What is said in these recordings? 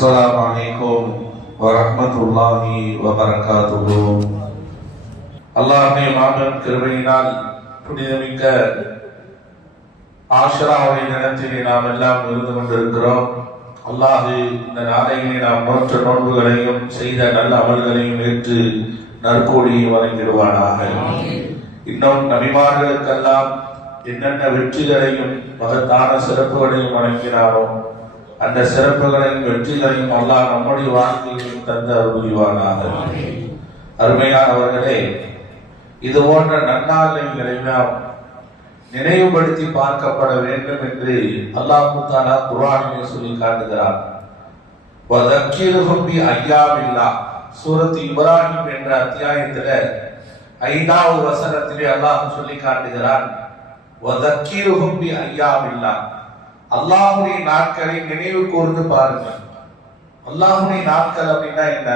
அஸ்ஸலாமு அலைக்கும் வரஹ்மத்துல்லாஹி வபரகாத்துஹு. அல்லாஹ்வுடைய மாபெரும் கிருபையினால் புனிதமிக்க ஆஷராவுடைய தினத்திலே நாம் எல்லாம் இருந்து கொண்டிருக்கிறோம். அல்லாஹ் இந்த நாளையிலே நாம் நோற்ற நோன்புகளையும் செய்த நல்ல அமல்களையும் ஏற்று நற்கூலியை வழங்கிடுவானாக. இன்னும் நபிமார்களுக்கெல்லாம் என்னென்ன வெற்றிகளையும் மகத்தான சிறப்புகளையும் வழங்கினாரோ அந்த சிறப்புகளையும் வெற்றிகளையும் அல்லாஹ் நம்முடைய வாழ்க்கையிலும் தந்து அருள்வானாக. அருமையானவர்களே, இது போன்ற நன்னாளைகளை நாம் நினைவுபடுத்தி பார்க்கப்பட வேண்டும் என்று அல்லாஹ் தஆலா குர்ஆனிலே சொல்லி காட்டுகிறார். வதக்கிருஹும் பி அய்யாமில்லாஹ், சூரத் இப்ராஹிம் என்ற அத்தியாயத்திலே 5வது வசனத்திலே அல்லாஹ் சொல்லி காட்டுகிறான். வதக்கிருஹும் பி அய்யாமில்லாஹ், அல்லாஹ்வுடைய நாட்களை நினைவு கூர்ந்து பாருங்கள். அல்லாஹ்வுடைய நாட்கள் அப்படின்னா என்ன?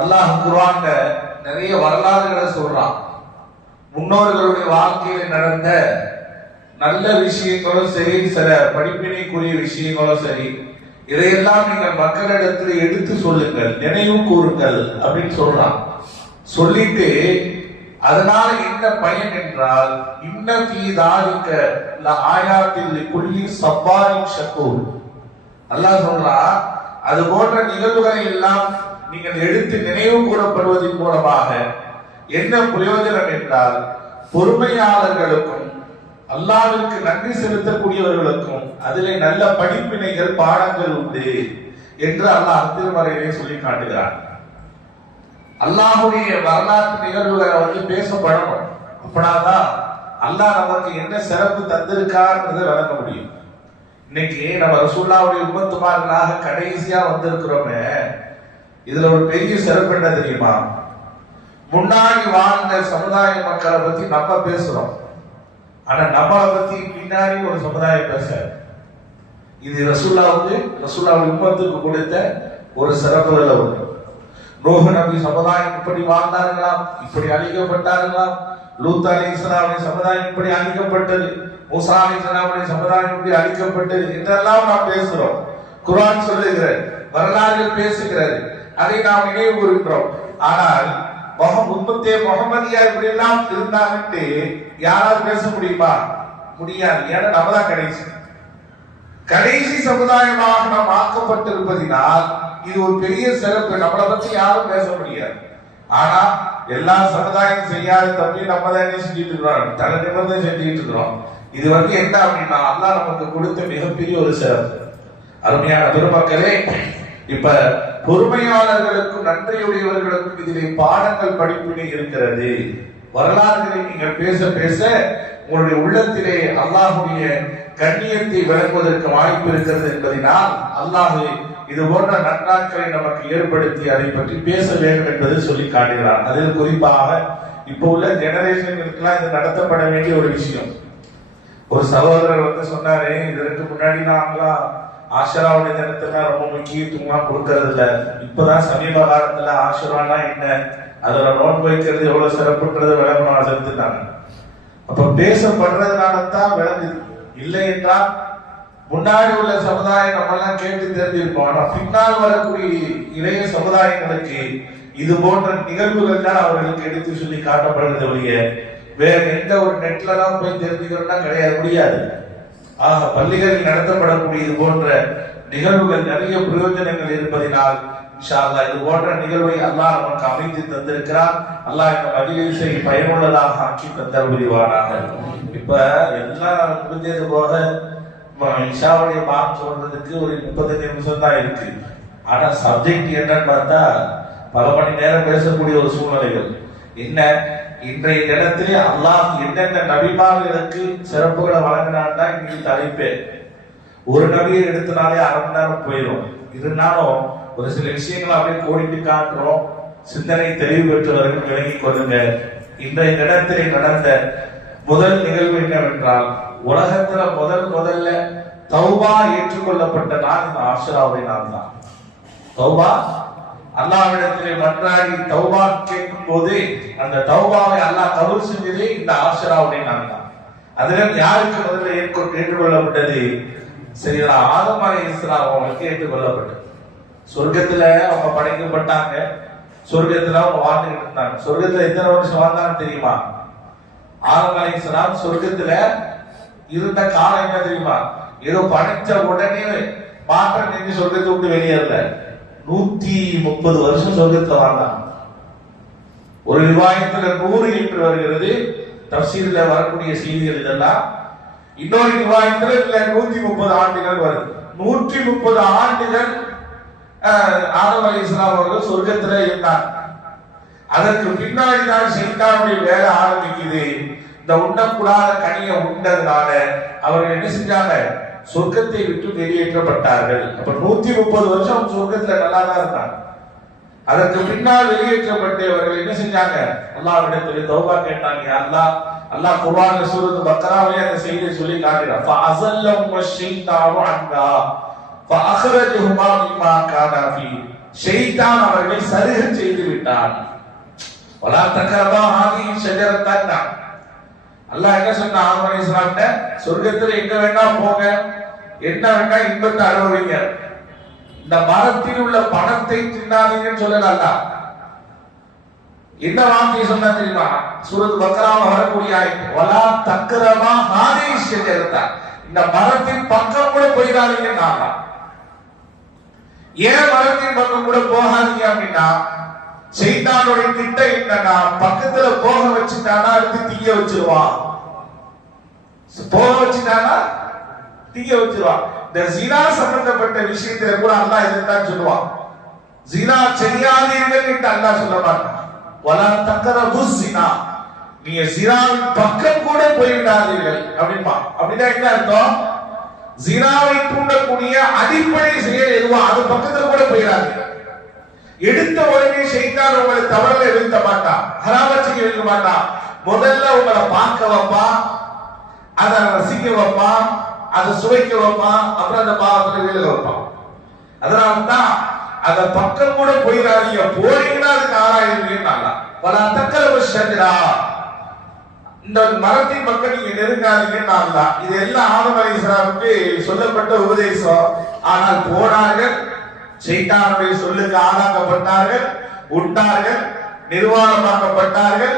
அல்லாஹ் குர்ஆன்ல நிறைய வரலாறுகளை சொல்றான். முன்னோர்களுடைய வாழ்க்கையில் நடந்த நல்ல விஷயங்களும் சரி, சில படிப்பினைக்குரிய விஷயங்களும் சரி, இதையெல்லாம் நீங்கள் மக்களிடத்தில் எடுத்து சொல்லுங்கள், நினைவு கூறுங்கள் அப்படின்னு சொல்றான். சொல்லிட்டு அதனால என்ன பயன் என்றால், இன்ன ஃபீ தாலிக லஆயாத்தில் லிகுல்லி ஸப்பாரின் ஷக்கூர். அல்லாஹ் சொல்றான், அது போன்ற நிகழ்வுகளை எல்லாம் நீங்கள் எடுத்து நினைவு கூறப்படுவதன் மூலமாக என்ன பிரயோஜனம் என்றால், பொறுமையாளர்களுக்கும் அல்லாஹ்விற்கு நன்றி செலுத்தக்கூடியவர்களுக்கும் அதிலே நல்ல படிப்பினைகள் பாடங்கள் உண்டு என்று அல்லாஹ் திருமறையிலே சொல்லி காட்டுகிறான். அல்லாஹ்வுடைய வரலாற்று நிகழ்வுகளை பேசப்படணும். அப்படின்னாதான் அல்லாஹ் நமக்கு என்ன சிறப்பு தந்திருக்கான்றதை வழங்க முடியும். இன்னைக்கு நம்ம ரசூலுல்லாஹ்வுடைய உம்மத்துமார்களாக கடைசியா வந்திருக்கிறோமே, இதுல ஒரு பெரிய சிறப்பு என்ன தெரியுமா? முன்னாடி வாழ்ந்த சமுதாய மக்களை பத்தி நம்ம பேசுறோம், ஆனா நம்மளை பத்தி பின்னாடி ஒரு சமுதாயம் பேச. இது ரசூலுல்லாஹ்வுடைய உம்மத்துக்கு கொடுத்த ஒரு சிறப்புல ஒன்று. நூஹ் நபி சமுதாயம் இப்படி வாழ்ந்தார்களாம், இப்படி அழிக்கப்பட்டார்களாம். லூத் அலைஹிஸ்ஸலாமுடைய சமுதாயம் இப்படி அழிக்கப்பட்டது, மூசா அலைஹிஸ்ஸலாமுடைய சமுதாயம் இப்படி அழிக்கப்பட்டது என்றெல்லாம் நாம் பேசுறோம். குர்ஆன் சொல்லுகிறது, வரலாறுகள் பேசுகிறது, அதை நாம் நினைவு கூறுகிறோம். ஆனால் உம்மத்தே முஹம்மதியா இப்படி எல்லாம் இருந்தாங்கன்னு யாராவது பேச முடியுமா? முடியாது. ஏன்னா நம்ம தான் கடைசி சமுதாயமாக நாம் ஆக்கப்பட்டிருப்பதினால் இது ஒரு பெரிய சிறப்பு. நம்மளை பத்தி யாரும் பேச முடியாது. ஆனா எல்லா சமுதாயம் செய்யாத தம்பி நம்ம தான் என்ன செஞ்சுட்டு இருக்கிறோம்? தலை நிமிர்ந்து செஞ்சுட்டு இருக்கிறோம். இது என்ன அப்படின்னா, அல்லாஹ் நமக்கு கொடுத்த மிகப்பெரிய ஒரு சிறப்பு. அருமையான பெருமக்களே, இப்ப பொறுமையாளர்களுக்கும் நன்றியுடையவர்களுக்கும் இதிலே பாடங்கள் படிப்பினை இருக்கிறது. வரலாறுகளை நீங்கள் பேச பேச உங்களுடைய உள்ளத்திலே அல்லாஹ்வுடைய கண்ணியத்தை விளங்குவதற்கு வாய்ப்பு இருக்கிறது என்பதனால் அல்லாஹ் இது போன்ற நன்னாட்களை நமக்கு ஏற்படுத்தி அதை பற்றி பேச வேண்டும் என்பதை சொல்லி காட்டுகிறார். அதில் குறிப்பாக இப்ப உள்ள ஜெனரேஷன்களுக்கெல்லாம் இது நடத்தப்பட வேண்டிய ஒரு விஷயம். ஒரு சகோதரர் சொன்னாரு, இதற்கு முன்னாடி நாங்களாம் ஆஷராவுடைய தினத்துலாம் ரொம்ப முக்கியத்துவமா கொடுக்கறது இல்ல, இப்பதான் சமீப காலத்துல ஆஷரானா என்ன, அதுல நோன்பு வைக்கிறது எவ்வளவு சிறப்புன்றது விளம்பரம் செலுத்தினாங்க. அப்ப பேசப்படுறதுனால தான் விளங்குது. இல்லை என்றால் முன்னாடி உள்ள சமுதாயம் நம்ம எல்லாம் கேட்டு தெரிஞ்சிருப்போம். ஆனா பின்னால் வரக்கூடிய இளைய சமுதாயங்களுக்கு இது போன்ற நிகழ்வுகள் தான் அவர்களுக்கு எடுத்து சொல்லி காட்டப்படுறது ஒழிய வேற எந்த ஒரு நெட்ல எல்லாம் போய் தெரிஞ்சுக்கிறோம்னா கிடையாது, முடியாது. ஆக பள்ளிகளில் நடத்தப்படக்கூடிய இது போன்ற நிகழ்வுகள் நிறைய பிரயோஜனங்கள் இருப்பதினால் இன்ஷா அல்லாஹ் இது போன்ற நிகழ்வை அல்லாஹ் நமக்கு அமைத்து தந்திருக்கிறார். அல்லாஹ் இந்த மஜ்லிஸை பயனுள்ளதாக ஆக்கி தந்தல் புரிவானாக. இப்ப எல்லாம் முடிஞ்சது போக இஷாவுடைய பாம் சொல்றதுக்கு ஒரு 35 நிமிஷம் தான் இருக்கு. ஆனா சப்ஜெக்ட் என்னன்னு பார்த்தா பல மணி நேரம் பேசக்கூடிய ஒரு சூழ்நிலைகள். என்ன, இன்றைய தினத்திலே அல்லாஹ் என்னென்ன நபிமார்களுக்கு சிறப்புகளை வழங்கினான் தான் இன்னைக்கு தலைப்பே. ஒரு நபியை எடுத்தனாலே அரை மணி நேரம் போயிடும். இருந்தாலும் ஒரு சில விஷயங்களை அப்படியே கோடிட்டு காட்டுறோம். சிந்தனை தெளிவு பெற்றவர்கள் விளங்கிக் கொள்ளுங்க. இன்றைய தினத்திலே நடந்த முதல் நிகழ்வு என்னவென்றால், உலகத்துல முதல்ல தௌபா ஏற்றுக்கொள்ளப்பட்ட நாள் இந்த ஆஷராவுடைய நாள் தான். தௌபா அல்லாஹ்விடத்திலே மன்றாடி தௌபா கேட்கும் போது அந்த தௌபாவை அல்லாஹ் கபூல் செஞ்சதே இந்த ஆஷராவுடைய நாள் தான். அதுல யாருக்கு முதல்ல ஏற்றுக்கொள்ளப்பட்டது? சரி, ஆதம் அலைஹிஸ்ஸலாம் அவங்களுக்கு ஏற்றுக்கொள்ளப்பட்டது. சொர்க்கத்துல அவங்க படைக்கப்பட்டாங்க, சொர்க்கத்துல அவங்க வாழ்ந்துகிட்டு இருந்தாங்க. சொர்க்கத்துல எத்தனை வருஷம் வாழ்ந்தாங்க தெரியுமா? ஆதம் அலைஹிஸ்ஸலாம் சொர்க்கத்துல இருந்த காலம் என்ன தெரியுமா? ஏதோ படைச்ச உடனே மாற்றம் செஞ்சு சொர்க்கத்தை விட்டு வெளியேறல, 130 வருஷம் சொர்க்கத்துல வாழ்ந்தாங்க. ஒரு ரிவாயத்துல 100 என்று வருகிறது, தஃசீர்ல வரக்கூடிய செய்திகள் இதெல்லாம். இன்னொரு ரிவாயத்துல 130 ஆண்டுகள் வருது. 130 ஆண்டுகள் ஆதம் அலைஹிஸ்ஸலாம் அவர்கள் சொர்க்கத்துல இருந்தார். அதற்கு பின்னாடி தான் ஷைத்தானுடைய வேலை ஆரம்பிக்குது. இந்த உண்ணக்கூடாத கனியை உண்டதுனால அவர்கள் என்ன செஞ்சாங்க? சொர்க்கத்தை விட்டு வெளியேற்றப்பட்டார்கள். அப்ப 130 வருஷம் சொர்க்கத்துல நல்லா தான் இருந்தாங்க. அதற்கு பின்னால் வெளியேற்றப்பட்டு அவர்கள் என்ன செஞ்சாங்க? அல்லாஹ்விடத்தில் தௌபா கேட்டாங்க. அல்லாஹ் குர்ஆன்ல சூரத்து பக்ராவிலே அந்த செய்தியை சொல்லி காட்டுறார். ஃபஅஸல்லஹும் ஷைத்தானு அன்ஹா ஃபஅഖ்ரஜஹுமா மிம்மா கானா ஃபீ. ஷைத்தான் அவர்களை சருக செய்து விட்டான். வலா தக்ரபா ஹாதிஹி ஷஜரத்தன். அல்லாஹ் என்ன சொன்னா? ஆதம் அலைஹிஸ்ஸலாம்ட்ட சொர்க்கத்துல எங்க வேணா போங்க, என்ன வேணா இன்பத்தை அனுபவிங்க, இந்த மரத்தில் உள்ள பழத்தை தின்னாதீங்கன்னு சொல்லல. அல்லாஹ் என்ன வார்த்தை சொன்னா தெரியுமா? சூரத் பக்ரால வரக்கூடிய ஆயத்து, வலா தக்ரபா ஹாதிஹி ஷஜரத்தன். இந்த மரத்தின் பக்கம் கூட போயிடாதீங்கன்னு அல்லாஹ். ஏன் மரத்தின் பக்கம் கூட போகாதீங்க அப்படின்னா, ஷைத்தானுடைய திட்டம் என்னன்னா, பக்கத்துல போக வச்சுட்டானா அடுத்து தீய வச்சிருவான். போக வச்சுட்டானா தீய வச்சிருவான். இந்த ஜினா சம்பந்தப்பட்ட விஷயத்துல கூட அல்லாஹ் இதைத்தான் சொல்லுவான். ஜினா செய்யாதீர்கள் என்று அல்லாஹ் சொல்ல மாட்டான். வலா தக்ரபு ஜினா, நீங்க ஜினாவின் பக்கம் கூட போய்விடாதீர்கள் அப்படின்பா. அப்படின்னா என்ன அர்த்தம்? ஜினாவை தூண்டக்கூடிய அடிப்படை செயல் எதுவோ அது பக்கத்துல கூட போயிடாதீங்க. எடுத்த உடனே ஷைத்தான் உங்களை தவறுல வீழ்த்த மாட்டான், ஹராம செய்ய வைக்க மாட்டான். முதல்ல உங்களை பார்க்க வைப்பான், அதை ரசிக்க வைப்பான், அதை சுவைக்க வைப்பான், அப்புறம் அந்த பாவத்துல விழுக வைப்பான். அதனால்தான் அந்த பக்கம் கூட போயிடாதீங்க, போறீங்கன்னா அதுக்கு ஆராயிருந்தீங்கன்னா பல தக்கரவு ஷஜரா, இந்த மரத்தின் பக்கம் நீங்க நெருங்காதீங்கன்னா. இது எல்லாம் ஆதம் அலைஹிஸ்ஸலாமுக்கு சொல்லப்பட்ட உபதேசம். ஆனால் போனார்கள், ஷைத்தானுடைய சொல்லுக்கு ஆளாக்கப்பட்டார்கள், உண்டார்கள், நிர்வாணமாக்கப்பட்டார்கள்,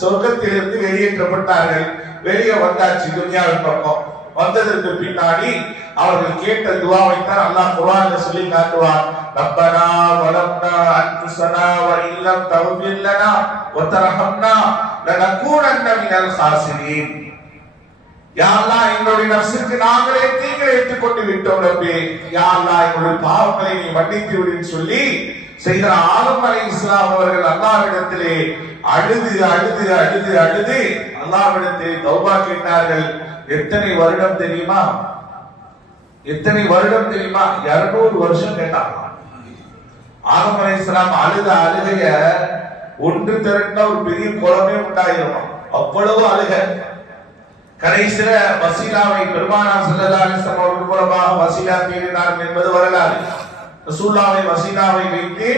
சொர்க்கத்திலிருந்து வெளியேற்றப்பட்டார்கள். வெளியே வந்தாச்சு துன்யாவின் பக்கம். வந்ததற்கு பின்னாடி அவர்கள் கேட்ட துஆவைத்தான் அல்லாஹ் குர்ஆன்ல சொல்லி காட்டுவார். ரப்பனா வலம்னா அன்ஃபுஸனா வ இல்லம் தக்ஃபிர் லனா வ தர்ஹம்னா லனகூனன்ன மினல் ஹாசிரீன். யா அல்லாஹ், எங்களுடைய நஃப்ஸுக்கு நாங்களே தீங்கிழைத்துக் கொண்டு விட்டோம் ரப்பே. யா அல்லாஹ், எங்களுடைய பாவங்களை நீ மன்னித்து விடுன்னு சொல்லி செய்தா ஆதம் அலைஹிஸ்ஸலாம் அவர்கள் அல்லாஹ்விடத்திலே அழுது அழுது அழுது அழுது அல்லாஹ்விடத்திலே தௌபா கேட்டார்கள். எத்தனை வருடம் தெரியுமா? எத்தனை வருடம் தெரியுமா? 200 வருஷம் கேட்டாங்க. ஆதம் அலைஹிஸ்ஸலாம் அழுத அழுகைய ஒன்று திரட்டினா ஒரு பெரிய குளமே உண்டாயிரும், அவ்வளவு அழுக. கடைசியில வசீலாவை பெருமானார் ஸல்லல்லாஹு அலைஹி வஸல்லம் அவர்கள் மூலமாக வசீலா தேடினார்கள் என்பது வரலாறு. ரசூலுல்லாஹி வசீலாவை வைத்து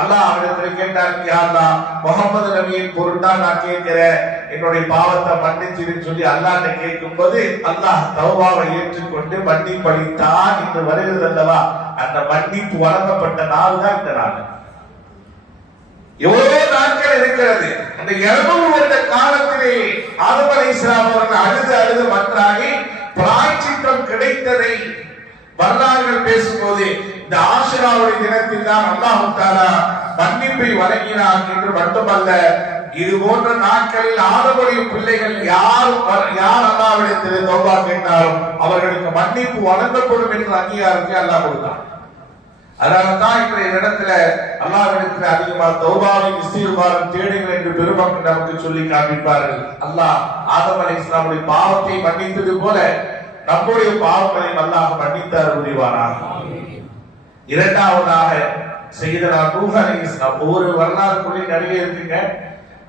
அல்லாஹ் அவரிடத்தில் கேட்டார், யா அல்லாஹ், முஹம்மது நபியின் பொருட்டா நான் கேட்கிறேன், என்னுடைய பாவத்தை மன்னிச்சிருன்னு சொல்லி அல்லாஹ்ட்ட கேட்கும்போது அல்லாஹ் தௌபாவை ஏற்றுக்கொண்டு மன்னிப்பு அளித்தான் என்று வருகிறது அல்லவா? அந்த மன்னிப்பு வழங்கப்பட்ட நாள் தான் இந்த நாள். எவ்வளவு நாட்கள் இருக்கிறது. அந்த 200 வருட காலத்திலே ஆதம் அலைஹிஸ்ஸலாம் அவர்கள் அழுது அழுது மன்றாகி பிராயச்சித்தம் கிடைத்ததை வரலாறுகள் பேசும்போது இந்த ஆஷுராவுடைய தினத்தில் தான் அல்லாஹ் தஆலா மன்னிப்பை வழங்கினார் என்று மட்டுமல்ல, இது போன்ற நாட்களில் ஆதமுடைய பிள்ளைகள் யார் அல்லாஹ்விடத்தில் தௌபா கேட்டாலும் அவர்களுக்கு மன்னிப்பு வழங்கப்படும் என்ற அங்கீகாரத்தை அல்லாஹ் கொடுத்தார். அதனால்தான் இன்றைய இடத்துல அல்லாஹ்விடத்தில் அதிகமாக தௌபாவின் இஸ்திக்பாரும் தேடுங்கள் என்று பெருமக்கள் நமக்கு சொல்லி காண்பிப்பார்கள். அல்லாஹ் ஆதம் அலைஹிஸ்ஸலாமுடைய பாவத்தை மன்னித்தது போல நம்முடைய பாவங்களை அல்லாஹ் மன்னித்தார் புரிவானாக. இரண்டாவதாக செய்தனா நூஹ் அலைஹிஸ்ஸலாம். ஒவ்வொரு வரலாறுக்குள்ளே நிறைய இருக்குங்க.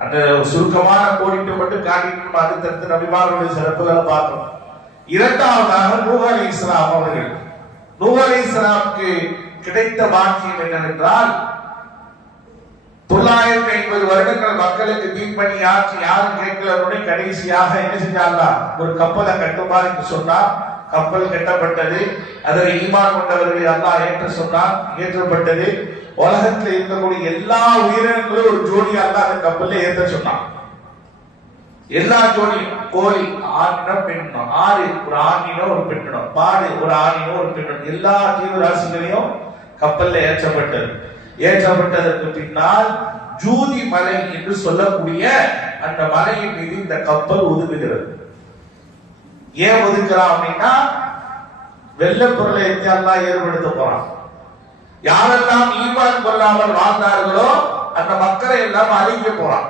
அந்த சுருக்கமான கோடிட்டு மட்டும் காட்டிட்டு அடுத்தடுத்து நபிமார்களுடைய சிறப்புகளை பார்க்கணும். இரண்டாவதாக நூஹ் அலைஹிஸ்ஸலாம் அவர்கள். நூஹ் அலைஹிஸ்ஸலாமுக்கு கிடைத்த பாக்கியம் என்னவென்றால் 950 வருடங்கள் மக்களுக்கு தீன் பண்ணி ஆட்சி யாரும் கேட்கல. கடைசியாக என்ன செஞ்சாங்க? ஒரு கப்பலை கட்டுமாறு சொன்னா கப்பல் கட்டப்பட்டது. அதில் ஈமான் கொண்டவர்களை அல்லாஹ் ஏற்ற சொன்னான், ஏற்றப்பட்டது. உலகத்தில் இருக்கக்கூடிய எல்லா உயிரினங்களும் ஒரு ஜோடி அல்லாஹ் அந்த கப்பல்ல ஏற்ற சொன்னான். எல்லா ஜோடியும், கோழி ஆணினம் பெண்ணும், ஆறு ஒரு ஆணினம் ஒரு பெண்ணும், மாடு ஒரு ஆணினம் ஒரு பெண்ணும், எல்லா ஜீவராசிகளையும் கப்பல்ல ஏற்றப்பட்டது. ஏற்றப்பட்டதற்கு பின்னால் ஜூதி மலை என்று சொல்லக்கூடிய அந்த மலையின் மீது இந்த கப்பல் ஒதுங்குகிறது. ஏன் ஒதுக்குறான் அப்படின்னா, வெள்ள பொருளை அல்லாஹ் ஏற்படுத்த போறான். யாரெல்லாம் ஈமான் கொள்ளாமல் வாழ்ந்தார்களோ அந்த மக்களை எல்லாம் அழிக்க போறான்.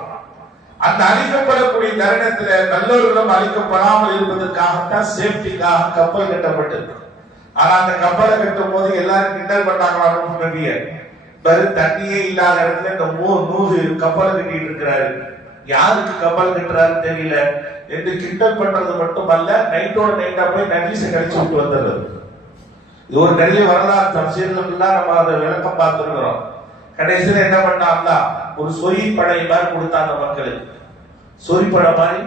அந்த அழிக்கப்படக்கூடிய தருணத்தில் நல்லவர்களும் அழிக்கப்படாமல் இருப்பதற்காகத்தான் சேஃப்டிக்காக கப்பல் கட்டப்பட்டிருக்கு. ஆனா அந்த கப்பலை கட்டும் போது எல்லாரும் கிண்டல் பண்ணாங்களாம், நபிய தண்ணியே இல்லாத இடத்துல இந்த நூறு கப்பலை கட்டிட்டு இருக்கிறாரு, யாருக்கு கப்பல் கட்டுறாருன்னு தெரியல என்று கிண்டல் பண்றது மட்டுமல்ல, நைட்டோட நைட்டா போய் நஜீஸை கழிச்சு விட்டு வந்துடுறது. இது ஒரு நிறைய வரலாறு தப்சீர்கள்லாம் நம்ம அதை விளக்கம் பார்த்துருக்கிறோம். கடைசியில் என்ன பண்ணாங்களா, ஒரு சொறி படை மாதிரி கொடுத்தாங்க மக்களுக்கு. சொறி படை மாதிரி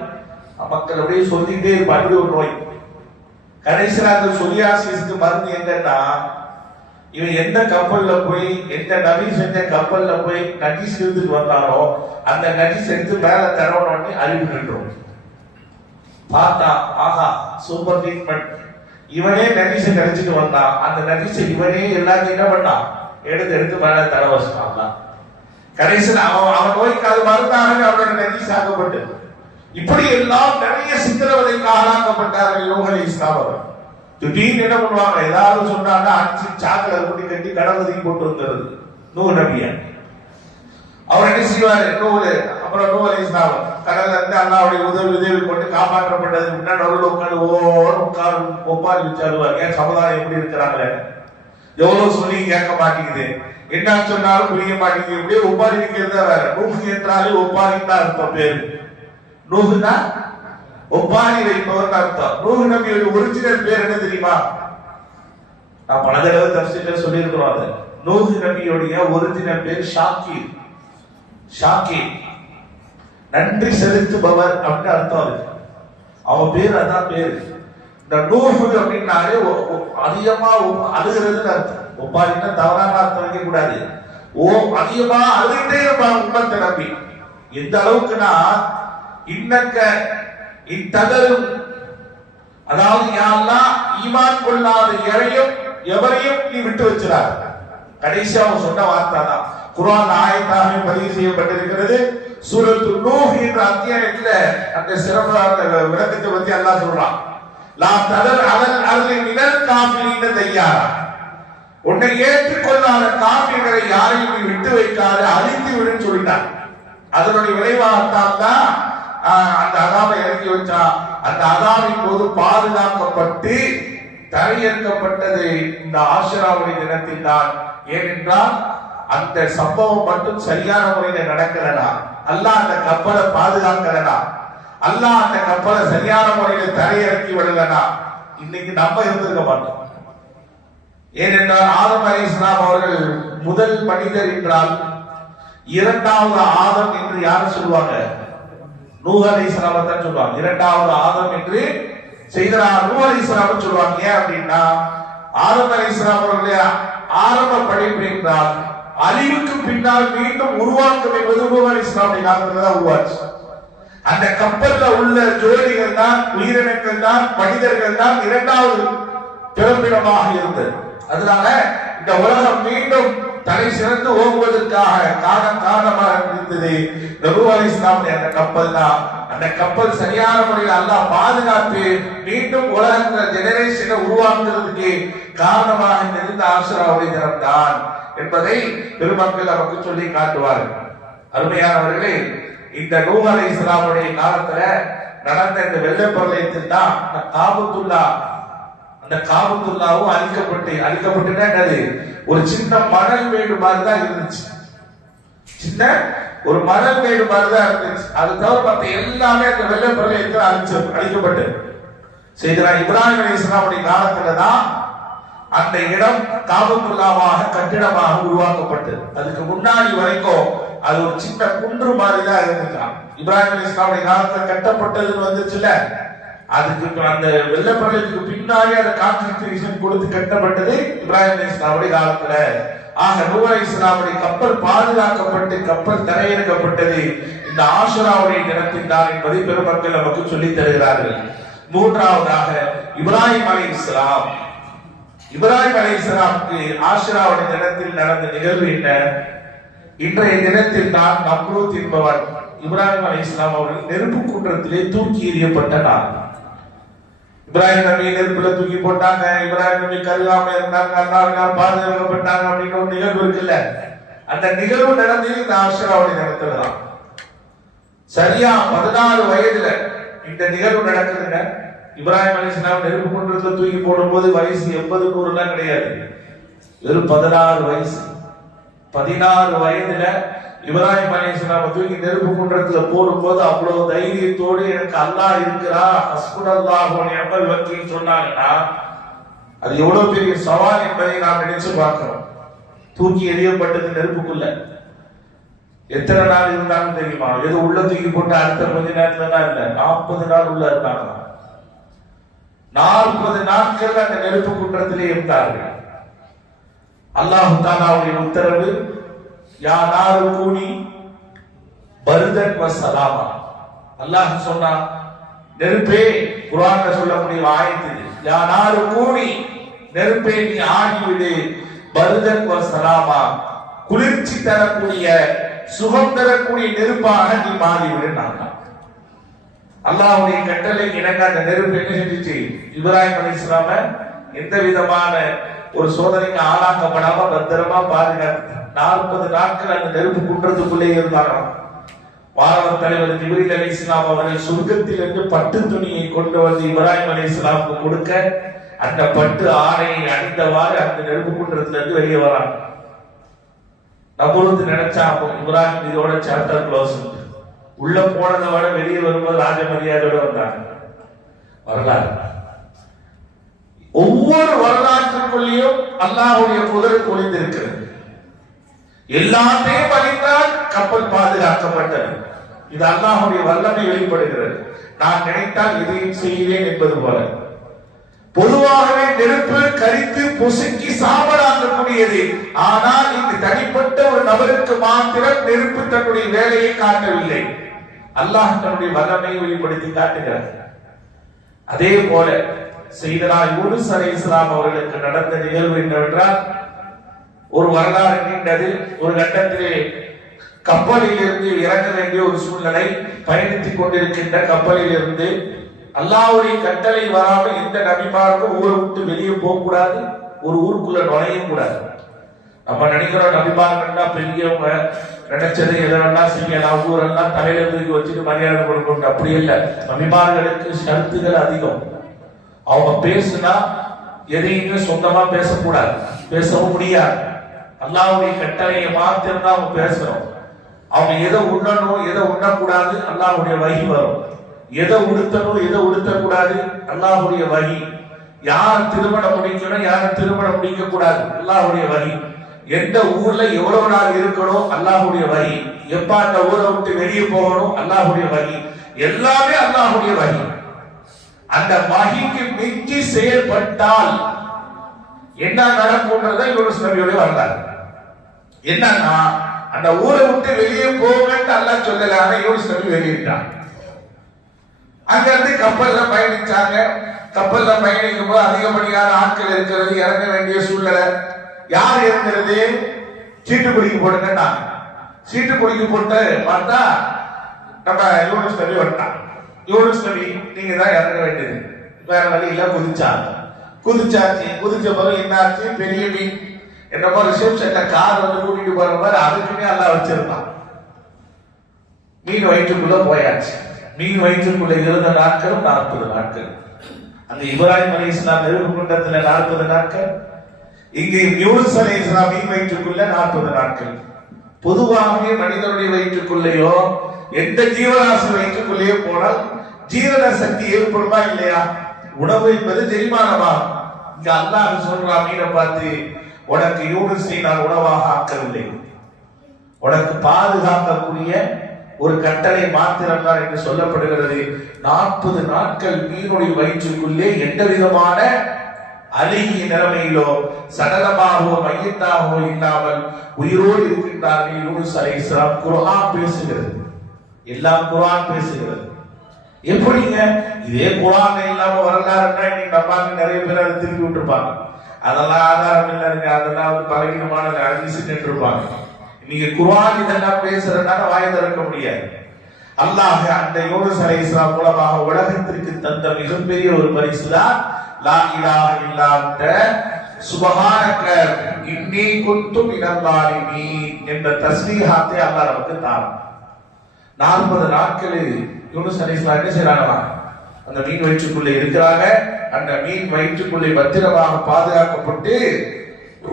மக்கள் அப்படியே சொல்லிட்டே இருப்பாங்க, ஒரு நோய். கடைசியில் அந்த சொரியாசிஸ்க்கு மருந்து எங்கன்னா, இவன் எந்த கப்பல்ல போய் எந்த நபி செஞ்ச கப்பல்ல போய் நஜீஸ் எடுத்துட்டு வந்தானோ அந்த நஜீஸ் எடுத்து மேல தரவனே அறிவு நின்றோம். பார்த்தா ஆஹா சூப்பர் ட்ரீட்மெண்ட், இவனே நஜீஸை கழிச்சுட்டு வந்தான். அந்த நஜீஸை இவனே எல்லாத்தையும் என்ன பண்ணான், எடுத்து மேல தர வச்சான். கடைசியில் அவன் நோய்க்கு அது மருந்தாக அவனோட நஜீஸ் ஆக்கப்பட்டு, இப்படி எல்லாம் நிறைய சித்திரவதைக்கு ஆளாக்கப்பட்டார்கள் நூஹ் அலைஹிஸ்ஸலாம் அவர்கள். திடீர்னு என்ன பண்ணுவாங்க, ஏதாவது சொன்னாங்க அடிச்சு சாக்கடை குட்டி கட்டி கடவுதி போட்டு வந்துருது நூஹ் நபிய. அவர் என்ன செய்வாரு, அப்புறம் நூஹ் அலைஹிஸ்ஸலாம் கடல்ல இருந்து அல்லாஹ்வுடைய உதவி கொண்டு காப்பாற்றப்பட்டதுக்கு முன்னாடி நடுவில் உட்காந்து ஒப்பாரி வச்சு அழுவாங்க. ஏன் சமுதாயம் எப்படி இருக்கிறாங்களே, எவ்வளவு சொல்லி கேட்க மாட்டேங்குது, என்ன சொன்னாலும் புரிய மாட்டேங்குது, இப்படியே ஒப்பாரி நிற்கிறதா வேற. நூஹ் என்றாலே ஒப்பாரின்னு தான் அர்த்தம். பேரு நூஹ்னா ஒப்பாரி வைப்பவர் அர்த்தம். நூஹ் நபியோட ஒரிஜினல் பேர் என்ன தெரியுமா? நான் பல தடவை தப்சீர்ல சொல்லி இருக்கிறோம். அது நூஹ் நபியோடைய ஒரிஜினல் பேர் ஷாக்கீர். ஷாக்கீர் நன்றி செலுத்துபவர் அப்படின்னு அர்த்தம். அது அவன் பேர், அதான் பேரு. இந்த நூஹ் அப்படின்னாலே அதிகமா அழுகிறதுன்னு அர்த்தம். ஒப்பாரின்னா தவறான அர்த்தம் வைக்க கூடாது. அதிகமா அழுகிட்டே இருப்பாங்க உம்மத்தை நம்பி. எந்த அளவுக்குன்னா, இன்னக்க இத்தகரும், அதாவது யாரெல்லாம் ஈமான் கொள்ளாத எவரையும் நீ விட்டு வச்சிடார். கடைசியா அவன் சொன்ன வார்த்தை தான் குர்ஆன் ஆயத்தாக பதிவு செய்யப்பட்டிருக்கிறது. சூரத்து நூஹ் என்ற அத்தியாயத்துல அந்த சிறப்பான விளக்கத்தை பத்தி அல்லாஹ் சொல்றான். லா ததர் அலல் அர்லி மினல் காஃபிரீன தய்யாரா, உன்னை ஏற்றுக்கொள்ளாத காஃபிர்களை யாரையும் நீ விட்டு வைக்காது, அழித்து விடுன்னு சொல்லிட்டான். அதனுடைய விளைவாகத்தான் தான் அந்த அதாவை இறக்கி வச்சா. அந்த அதாவின் போது பாதுகாக்கப்பட்டு தரையிறக்கப்பட்டது இந்த ஆஷராவுடைய தினத்தில் தான். ஏனென்றால் அந்த சம்பவம் மட்டும் சரியான முறையில நடக்கலனா, அல்லாஹ் அந்த கப்பலை பாதுகாக்கலனா, அல்லாஹ் அந்த கப்பலை சரியான முறையில தரையிறக்கி விடலனா, இன்னைக்கு நம்ம இருந்திருக்க மாட்டோம். ஏனென்றால் ஆதம் அலைஹிஸ்ஸலாம் அவர்கள் முதல் மனிதர் என்றால், இரண்டாவது ஆதம் என்று யாரும் சொல்லுவாங்க, நூஹ் அலைஹிஸ்ஸலாம் தான் சொல்லுவாங்க. இரண்டாவது ஆதம் என்று செய்தனா நூஹ் அலைஹிஸ்ஸலாம் சொல்லுவாங்க. ஏன் அப்படின்னா, ஆதம் அலைஹிஸ்ஸலாம் அவர்களுடைய ஆரம்ப படைப்பு என்றால் அழிவுக்கு பின்னால் மீண்டும் உருவாக்கம் என்பது நூஹ் அலைஹிஸ்ஸலாமுடைய காலத்துல தான் உருவாச்சு. அந்த கப்பல்ல உள்ள ஜோடிகள் தான், உயிரினங்கள் தான், மனிதர்கள் தான் இரண்டாவது பிறப்பிடமாக இருந்தது. அதனால இந்த உலகம் மீண்டும் தலை சிறந்து ஓங்குவதற்காக காரணமாக இருந்தது நூஹ் அலைஹிஸ்ஸலாமுடைய அந்த கப்பல் தான். அந்த கப்பல் சரியான முறையில் அல்லாஹ் பாதுகாத்து மீண்டும் உலகத்துல ஜெனரேஷனை உருவாக்குறதுக்கு காரணமாக இருந்த ஆஷராவுடைய தினம் தான் என்பதை பெருமக்கள் நமக்கு சொல்லி காட்டுவார்கள். அருமையானவர்களே, இந்த நூஹ் அலைஹிஸ்ஸலாமுடைய காலத்துல நடந்த இந்த வெள்ள பிரளயத்தில் தான் அந்த காபத்துல்லாவும் அழிக்கப்பட்டுன்னா என்னது, ஒரு சின்ன மணல் மேடு மாதிரி தான் இருந்துச்சு. சின்ன ஒரு மணல் மேடு மாதிரி தான் இருந்துச்சு. அது தவிர மற்ற எல்லாமே அந்த வெள்ள பிரளயத்தில் அழிக்கப்பட்டு செய்தனா இப்ராஹிம் அலைஹிஸ்ஸலாமுடைய காலத்துல தான் அந்த இடம் காபத்துல்லாவாக கட்டிடமாக உருவாக்கப்பட்டது. அதுக்கு முன்னாடி வரைக்கும் அது ஒரு சின்ன குன்று மாதிரி தான் இருந்துச்சான். இப்ராஹிம் அலைஹிஸ்ஸலாமுடைய காலத்துல கட்டப்பட்டதுன்னு வந்துச்சுல்ல, அதுக்கு அந்த வெள்ளப்பிரளயத்துக்கு பின்னாடி அந்த கான்ஸ்டிடியூஷன் கொடுத்து கட்டப்பட்டது இப்ராஹிம் அலைஹிஸ்ஸலாமுடைய காலத்துல. ஆக நூஹ் அலைஹிஸ்ஸலாமுடைய கப்பல் பாதுகாக்கப்பட்டு கப்பல் தரையிறக்கப்பட்டது இந்த ஆஷுராவுடைய தினத்தில் தான் என்பதை பெருமக்கள் நமக்கு சொல்லித் தருகிறார்கள். மூன்றாவதாக இப்ராஹிம் அலைஹிஸ்ஸலாம், இப்ராஹிம் அலைஹிஸ்ஸலாமுக்கு ஆஷுராவுடைய தினத்தில் நடந்த நிகழ்வு என்ன? இன்றைய தினத்தில் தான் நம்ரூத் என்பவன் இப்ராஹிம் அலைஹிஸ்ஸலாம் அவர்கள் நெருப்பு குன்றத்திலே தூக்கி எறியப்பட்ட நாள். இப்ராஹிம் நபி நெருப்புல தூக்கி போட்டாங்க, இப்ராஹிம் நபி கருகாம இருந்தாங்க, அல்லாஹ்வினால் பாதுகாக்கப்பட்டாங்க அப்படின்னு ஒரு நிகழ்வு இருக்குல்ல. அந்த நிகழ்வு நடந்தது இந்த ஆஷுராவுடைய தினத்துல தான். சரியா 14 வயதுல இந்த நிகழ்வு நடக்குதுங்க. இப்ராஹிம் அலைஹிஸ்ஸலாம் நெருப்பு குன்றத்துல தூக்கி போடும்போது வயசு 80 100 எல்லாம் கிடையாது, வெறும் 16 வயசு. 16 வயதுல இப்ராஹிம் அலைஹிஸ்ஸலாம் தூக்கி நெருப்பு குன்றத்துல போடும்போது அவ்வளவு தைரியத்தோடு எனக்கு அல்லாஹ் இருக்கிறா, ஹஸ்புனல்லாஹு வ நிஅமல் வக்கீல் சொன்னாங்கன்னா அது எவ்வளவு பெரிய சவால் என்பதை நாம் நினைச்சு பார்க்கிறோம். தூக்கி எறியப்பட்டது நெருப்புக்குள்ள எத்தனை நாள் இருந்தாலும் தெரியுமா? ஏதோ உள்ள தூக்கி போட்டு அடுத்த கொஞ்ச நேரத்துல தான் இல்ல, 40 நாள் உள்ள இருந்தாங்க. 40 நாட்கள் அந்த நெருப்பு குன்றத்திலே இருந்தார்கள். அல்லாஹ் தஆலாவுடைய உத்தரவு, யா நாரு கூனி பர்தன் வ சலாமா. அல்லாஹ் சொன்னா, நெருப்பே, குர்ஆன்ல சொல்லக்கூடிய ஆயத்து இது, யா நாரு கூனி, நெருப்பே நீ ஆகிவிடு, பர்தன் வ சலாமா, குளிர்ச்சி தரக்கூடிய சுகம் தரக்கூடிய நெருப்பாக நீ மாறிவிடு. அல்லாஹ்வுடைய கட்டளை இணங்க அந்த நெருப்பு என்ன செஞ்சுச்சு? இப்ராஹிம் அலைஹிஸ்ஸலாம எந்த விதமான ஒரு சோதனைக்கு ஆளாக்கப்படாம பத்திரமா பாதுகாத்து 40 நாட்கள் அந்த நெருப்பு குன்றத்துக்குள்ளே இருந்தாராம். வானவர் தலைவர் ஜிப்ரீல் அலைஹிஸ்ஸலாம் அவர்கள் சொர்க்கத்தில் இருந்து பட்டு துணியை கொண்டு வந்து இப்ராஹிம் அலைஹிஸ்ஸலாமுக்கு கொடுக்க, அந்த பட்டு ஆடையை அணிந்தவாறு அந்த நெருப்பு குன்றத்துல இருந்து வெளியே வராங்க. நம்ரூத் நினைச்சா இப்ராஹிம் இதோட சாப்டர் க்ளோஸ். உள்ள போனதை விட வெளியே வரும்போது ராஜ மரியாதையோட வந்தாங்க. வரலாறு, ஒவ்வொரு வரலாற்றுக்குள்ளேயும் அல்லாஹ்வுடைய குதிரை ஒளிந்திருக்கிறது. எல்லாத்தையும் அழிந்தால் கப்பல் பாதுகாக்கப்பட்டது. இது அல்லாஹ்வுடைய வல்லமை வெளிப்படுகிறது. நான் நினைத்தால் இதையும் செய்வேன் என்பது போல. பொதுவாகவே நெருப்பு கரித்து பொசுக்கி சாம்பலாக்கக்கூடியது. ஆனால் இங்கு தனிப்பட்ட ஒரு நபருக்கு மாத்திரம் நெருப்பு தன்னுடைய வேலையை காட்டவில்லை, அல்லாஹ் தன்னுடைய வல்லமையை வெளிப்படுத்தி காட்டுகிறார். அதே போல செய்தனா யூனுஸ் அலைஹிஸ்ஸலாம் அவர்களுக்கு நடந்த நிகழ்வு என்னவென்றால், ஒரு வரலாறு நீண்டது. ஒரு கட்டத்திலே கப்பலில் இருந்து இறங்க வேண்டிய ஒரு சூழ்நிலை. பயணித்துக் கொண்டிருக்கின்ற கப்பலில் இருந்து அல்லாஹ்வுடைய கட்டளை வராமல் எந்த நபிமாரும் ஊரை விட்டு வெளியே போக கூடாது, ஒரு ஊருக்குள்ள நுழைய கூடாது. நம்ம நினைக்கிறோம் நபிமார்கள்னா பெரியவங்க, நினைச்சதை எதெல்லாம் செய்யலாம், ஊரெல்லாம் தலையில தூக்கி வச்சுட்டு மரியாதை கொடுக்கணும். அப்படி இல்லை. நபிமார்களுக்கு ஷரத்துகள் அதிகம். அவங்க பேசுனா எதையுமே சொந்தமா பேசக்கூடாது, பேசவும் முடியாது. அல்லாஹ்வுடைய கட்டளையை மாத்திரம் தான் அவங்க பேசணும். அவங்க எதை உண்ணணும் எதை உண்ணக்கூடாது அல்லாஹ்வுடைய வஹி வரும். எதை உடுத்தணும் எதை உடுத்தக்கூடாது அல்லாஹ்வுடைய வஹி. யார் திருமணம் முடிக்கணும் யார் திருமணம் முடிக்க கூடாது அல்லாஹ்வுடைய வஹி. எந்த ஊர்ல எவ்வளவு நாள் இருக்கணும் அல்லாஹ்வுடைய வஹி. எப்ப அந்த ஊரை விட்டு வெளியே போகணும் அல்லாஹ்வுடைய வஹி. எல்லாமே அல்லாஹ்வுடைய வஹி. அந்த வஹிக்கு மிஞ்சி செயல்பட்டால் என்ன நடக்கும்ன்றத யூனுஸ் நபியோட வரலாறு. என்னன்னா, அந்த ஊரை விட்டு வெளியே போவேன்னு அல்லாஹ் சொல்லல, ஆனா யூனுஸ் நபி வெளியிட்டான். அங்க இருந்து கப்பல்ல பயணிச்சாங்க. கப்பல்ல பயணிக்கும் போது அதிகப்படியான ஆட்கள் இருக்கிறது, இறங்க வேண்டிய சூழ்நிலை. யார் இறங்குறது? சீட்டு குடிக்க போடுங்க. சீட்டு குடிக்க போட்டு பார்த்தா நம்ம யூனுஸ் நபி வந்துட்டான். யூனுஸ் நபி நீங்க தான் இறங்க வேண்டியது, வேற வழி இல்ல. குதிச்சாச்சு. குதிச்ச பிறகு என்னாச்சு? பெரிய மீன் என்னமோ ரிசப்ஷன்ல கார் வந்து கூட்டிட்டு போற மாதிரி அதுக்குமே எல்லாம் வச்சிருந்தான். மீன் வயிற்றுக்குள்ள போயாச்சு. மீன் வயிற்றுக்குள்ள இருந்த நாட்களும் 40 நாட்கள். அந்த இப்ராஹிம் அலைஹிஸ்ஸலாம் நெருப்பு குண்டத்துல 40 நாட்கள், இங்கே யூனுஸ் அலைஹிஸ்ஸலாம் மீன் வயிற்றுக்குள்ள 40 நாட்கள். பொதுவாகவே மனிதனுடைய வயிற்றுக்குள்ளேயோ எந்த ஜீவராசி வயிற்றுக்குள்ளேயோ போனால் ஜீரண சக்தி ஏற்படுமா இல்லையா? உணவு என்பது தெரியுமானமா? இங்க அல்லாஹ் சொல்றான் மீனை பார்த்து, உனக்கு யூனுஸை நான் உணவாக ஆக்கவில்லை, உனக்கு பாதுகாக்கக்கூடிய ஒரு கட்டளை மாத்திரம்தான் என்று சொல்லப்படுகிறது. 40 நாட்கள் மீனுடைய வயிற்றுக்குள்ளே எந்த விதமான அழுகிய நிலைமையிலோ சடலமாகவோ மையத்தாகவோ இல்லாமல் உயிரோடு இருக்கின்றார்கள் யூனுஸ் அலைஹிஸ்ஸலாம். குர்ஆன் பேசுகிறது, எல்லாம் குர்ஆன் பேசுகிறது. எப்படிங்க இதே குர்ஆன் இல்லாம வரலாறுன்னா இன்னைக்கு நம்ம நிறைய பேர் அதை திருப்பி விட்டுருப்பாங்க. அதெல்லாம் ஆதாரம் இல்லைங்க, அதெல்லாம் பலகீனமான ஹதீஸ்ன்னு இருப்பாங்க. நீங்க குர்ஆன் இதெல்லாம் பேசுறதுனால வாயை திறக்க முடியாது. அல்லாஹ் அந்த யூனுஸ் அலைஹிஸ்ஸலாம் மூலமாக உலகத்திற்கு தந்த மிகப்பெரிய ஒரு பரிசுதான் லா இலாஹ இல்லா அன்த சுப்ஹானக இன்னி குன்து மினல் ஸாலிமீன் என்ற தஸ்பீஹாத்தை அல்லாஹ் நமக்கு தரான். 40 நாட்களில் யூனுஸ் அலைஹிஸ்ஸலாம் என்ன செய்றாங்க? அந்த மீன் வயிற்றுக்குள்ளே இருக்கிறாங்க. அந்த மீன் வயிற்றுக்குள்ளே பத்திரமாக பாதுகாக்கப்பட்டு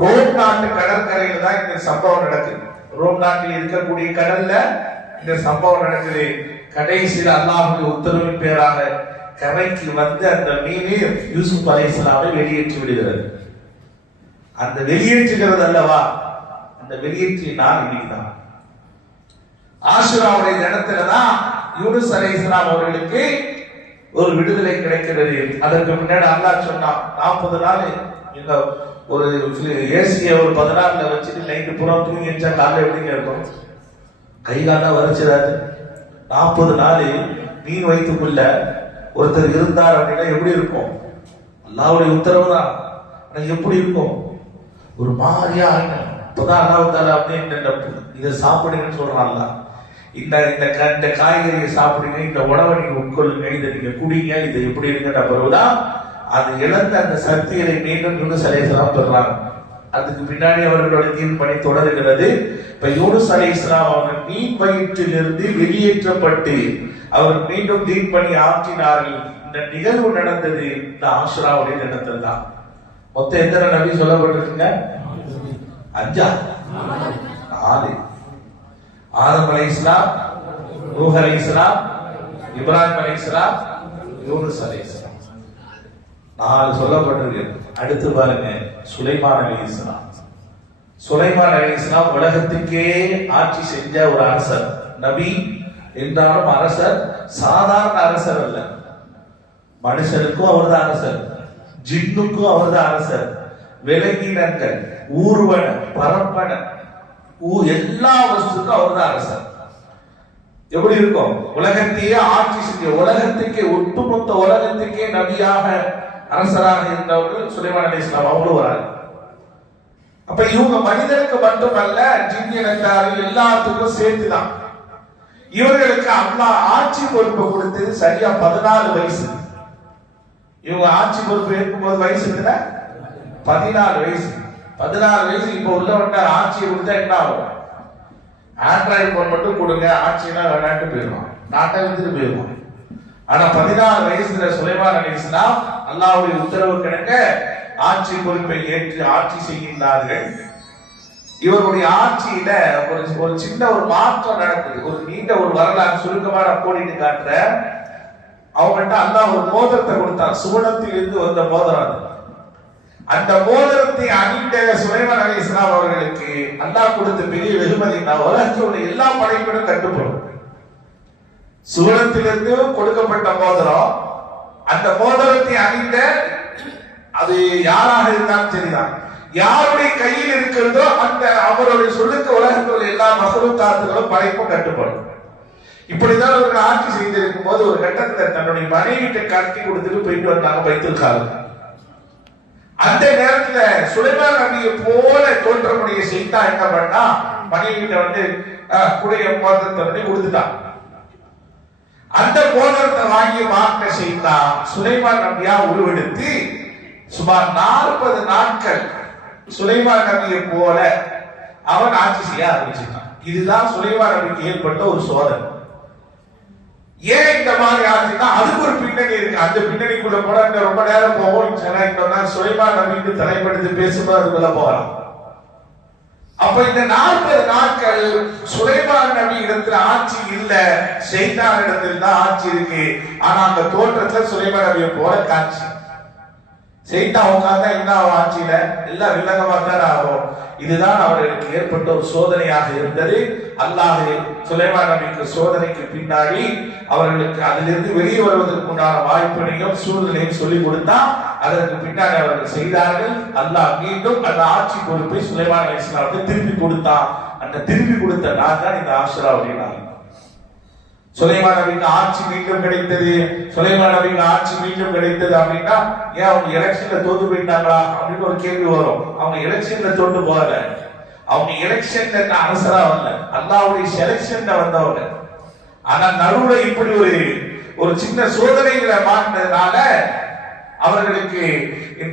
ரோம் நாட்டு கடற்கரையில தான் இந்த சம்பவம் நடக்குது. ரோம் நாட்டில் இருக்கக்கூடிய கடல்ல இந்த சம்பவம் நடக்குது. கடைசியில் அல்லாஹ்வுடைய உத்தரவின் பேராக கரைக்கு வந்து அந்த மீனை யூசுப் அலைஹிஸ்ஸலாமை வெளியேற்றி விடுகிறது. அந்த வெளியேற்றுகிறது அல்லவா, அந்த வெளியேற்றிய நாள் இன்னைக்குதான். ஆஷுராவுடைய தினத்துலதான் யூனுஸ் அலைஹிஸ்ஸலாம் அவர்களுக்கு ஒரு விடுதலை கிடைக்கிறது. அதற்கு முன்னாடி அல்லாஹ் சொன்னான் 40 நாள் இந்த ஒரு ஏசிய ஒரு 16ல வச்சுட்டு நைட்டு புறம் தூங்கி வச்சா காலைல எப்படிங்க இருக்கும்? கை காலா வரைச்சிடாது. 40 நாள் மீன் வயிற்றுக்குள்ள ஒருத்தர் இருந்தார் அப்படின்னா எப்படி இருக்கும்? அல்லாஹ்வுடைய உத்தரவு தான். எப்படி இருக்கும்? ஒரு மாதிரியா இப்பதான் அல்லாஹ் தாலா அப்படின்னு இதை சாப்பிடுங்கன்னு சொல்றான்ல. இந்த காய்கறியை சாப்பிடுங்க, இந்த உணவை நீங்க உட்கொள்ளுங்க, இதை நீங்க குடிங்க, இது எப்படி இருக்குன்ற பிறகுதான் அது இழந்த அந்த சக்திகளை மீண்டும் யூனுஸ் அலைஹிஸ்ஸலாம் பெறாங்க. அதுக்கு பின்னாடி அவர்களோட தீன் பணி தொடர்கிறது. இப்ப யூனுஸ் அலைஹிஸ்ஸலாம் அவர்கள் மீன் வயிற்றிலிருந்து வெளியேற்றப்பட்டு அவர் மீண்டும் தீன் பணி ஆற்றினார்கள். இந்த நிகழ்வு நடந்தது இந்த ஆஷுராவுடைய தினத்தில் தான். மொத்தம் எத்தனை நபி சொல்லப்பட்டிருக்குங்க? 5 4. ஆதம் அலைஹிஸ்ஸலாம், நூஹ் அலைஹிஸ்ஸலாம், இப்ராஹிம் அலைஹிஸ்ஸலாம், யூனுஸ் அலைஹிஸ்ஸலாம் 4 சொல்லப்பட்டிருக்கு. அடுத்து பாருங்க சுலைமான் அலைஹிஸ்ஸலாம். சுலைமான் அலைஹிஸ்ஸலாம் உலகத்துக்கே ஆட்சி செஞ்ச ஒரு அரசர். நபி என்றாலும் அரசர், சாதாரண அரசர் அல்ல. மனுஷனுக்கும் அவர்தான் அரசர், ஜின்னுக்கும் அவர்தான் அரசர். விலங்கினங்கள், ஊர்வன, பரப்பன, எல்லா வஸ்துக்கும் அவர்தான் அரசர். எப்படி இருக்கும்? உலகத்தையே ஆட்சி செஞ்ச, உலகத்துக்கே ஒட்டுமொத்த உலகத்துக்கே நபியாக அரசராக இருந்தவர்கள் சுலைமான் அலைஹிஸ்ஸலாம் அவங்களும் வராங்க. அப்ப இவங்க மனிதனுக்கு மட்டுமல்ல, ஜின்னினத்தார்கள் எல்லாத்துக்கும் சேர்த்துதான். இவர்களுக்கு அல்லாஹ் ஆட்சி பொறுப்பை கொடுத்தது சரியா 14 வயசு. இவங்க ஆட்சி பொறுப்பு ஏற்கும்போது வயசு இல்ல 14 வயசு. 14 வயசு இப்ப உள்ளவங்க ஆட்சியை கொடுத்தா என்ன ஆகும்? ஆண்ட்ராய்டு போன் மட்டும் கொடுங்க, ஆட்சியெல்லாம் வேணாட்டு போயிடுவான், நாட்டை வித்துட்டு போயிடுவான். ஆனா 14 வயசுல சுலைமான் அலைஹிஸ்ஸலாம் அல்லாஹ்வுடைய உத்தரவு கிடங்க ஆட்சி பொறுப்பை ஏற்று ஆட்சி செய்கின்றார்கள். இவருடைய ஆட்சியில ஒரு சின்ன ஒரு மாற்றம் நடக்குது. ஒரு நீண்ட ஒரு வரலாறு சுருக்கமான கோடிட்டு காட்டுற. அவங்கள்ட்ட அல்லாஹ் ஒரு மோதிரத்தை கொடுத்தார், சுவனத்தில் இருந்து வந்த மோதிரம். அந்த மோதிரத்தை அணிந்த சுலைமான் அலைஹிஸ்ஸலாம் அவர்களுக்கு அல்லாஹ் கொடுத்த பெரிய வெகுமதி, உலகத்தில் எல்லா படைப்பிலும் கட்டுப்படும். சுவனத்திலிருந்து கொடுக்கப்பட்ட மோதிரம், அந்த மோதிரத்தை அணிந்த அது யாராக இருந்தாலும் சரிதான், யாருடைய கையில் இருக்கிறதோ அந்த அவருடைய சொல்லுக்கு உலகத்தில் எல்லா மகலூக்காத்துகளும் படைப்பும் கட்டுப்படும். இப்படிதான் அவர்கள் ஆட்சி செய்திருக்கும் போது ஒரு கட்டத்தில் தன்னுடைய மனைவிட்ட கட்டி கொடுத்துட்டு போயிட்டு வந்தாங்க பைத்துல்கால். அந்த நேரத்துல சுலைமான் நபியை போல தோற்றமுடைய செய்தா என்ன பண்ணா, மனைவிட்ட வந்து குடைய மோதிரத்தை கொடுத்துட்டான். அந்த மோதிரத்தை வாங்கி மாற்ற செய்தா சுலைமான் நபியா உருவெடுத்து சுமார் 40 நாட்கள் சுலைமான் நபியை போல அவன் ஆட்சி செய்ய ஆரம்பிச்சிட்டான். இதுதான் சுலைமான் நபிக்கு ஏற்பட்ட ஒரு சோதனை. ஏன் இந்த மாதிரி ஆட்சினா அதுக்கு ஒரு பின்னணி இருக்கு. அந்த பின்னணிக்குள்ள போல ரொம்ப நேரம் போகும். சுலைமான் நபிக்கு தலைப்படுத்தி பேசும்போது அதுக்குள்ள போகலாம். அப்ப இந்த 40 நாட்கள் சுலைமான் நபி இடத்துல ஆட்சி இல்ல, ஷைத்தான் இடத்துல தான் ஆட்சி இருக்கு. ஆனா அந்த தோற்றத்துல சுலைமான் நபியை போல காட்சி. செய்தா உட்கார்ந்தா என்ன ஆகும்? ஆட்சியில எல்லாம் வில்லங்கமா தான் ஆகும். இதுதான் அவர்களுக்கு ஏற்பட்ட ஒரு சோதனையாக இருந்தது. அல்லாஹ் சுலைமான் நபிக்கு சோதனைக்கு பின்னாடி அவர்களுக்கு அதிலிருந்து வெளியே வருவதற்கு உண்டான வாய்ப்பினையும் சூழ்நிலையும் சொல்லிக் கொடுத்தா அதற்கு பின்னாடி அவர்கள் செய்தார்கள். அல்லாஹ் மீண்டும் அந்த ஆட்சி பொறுப்பை சுலைமான் அலைஹிஸ்ஸலாமுக்கு திருப்பி கொடுத்தான். அந்த திருப்பி கொடுத்த நாள் தான் இந்த ஆஷுராவுடைய நாள். சுலைமான் நபிக்கு ஆட்சி மீண்டும் கிடைத்தது. சுலைமான் நபிக்கு ஆட்சி மீண்டும் கிடைத்தது அப்படின்னா ஏன் அவங்க எலெக்ஷன்ல தோத்து போயிட்டாங்களா அப்படின்னு ஒரு கேள்வி வரும். அவங்க எலெக்ஷன்ல தோத்து போகல, அவங்க எலெக்ஷன்ல அரசரா வரல, அல்லாஹ்வுடைய செலக்ஷன்ல வந்தவங்க. ஆனா நடுவுல இப்படி ஒரு சின்ன சோதனைகளை மாட்டினதுனால அவர்களுக்கு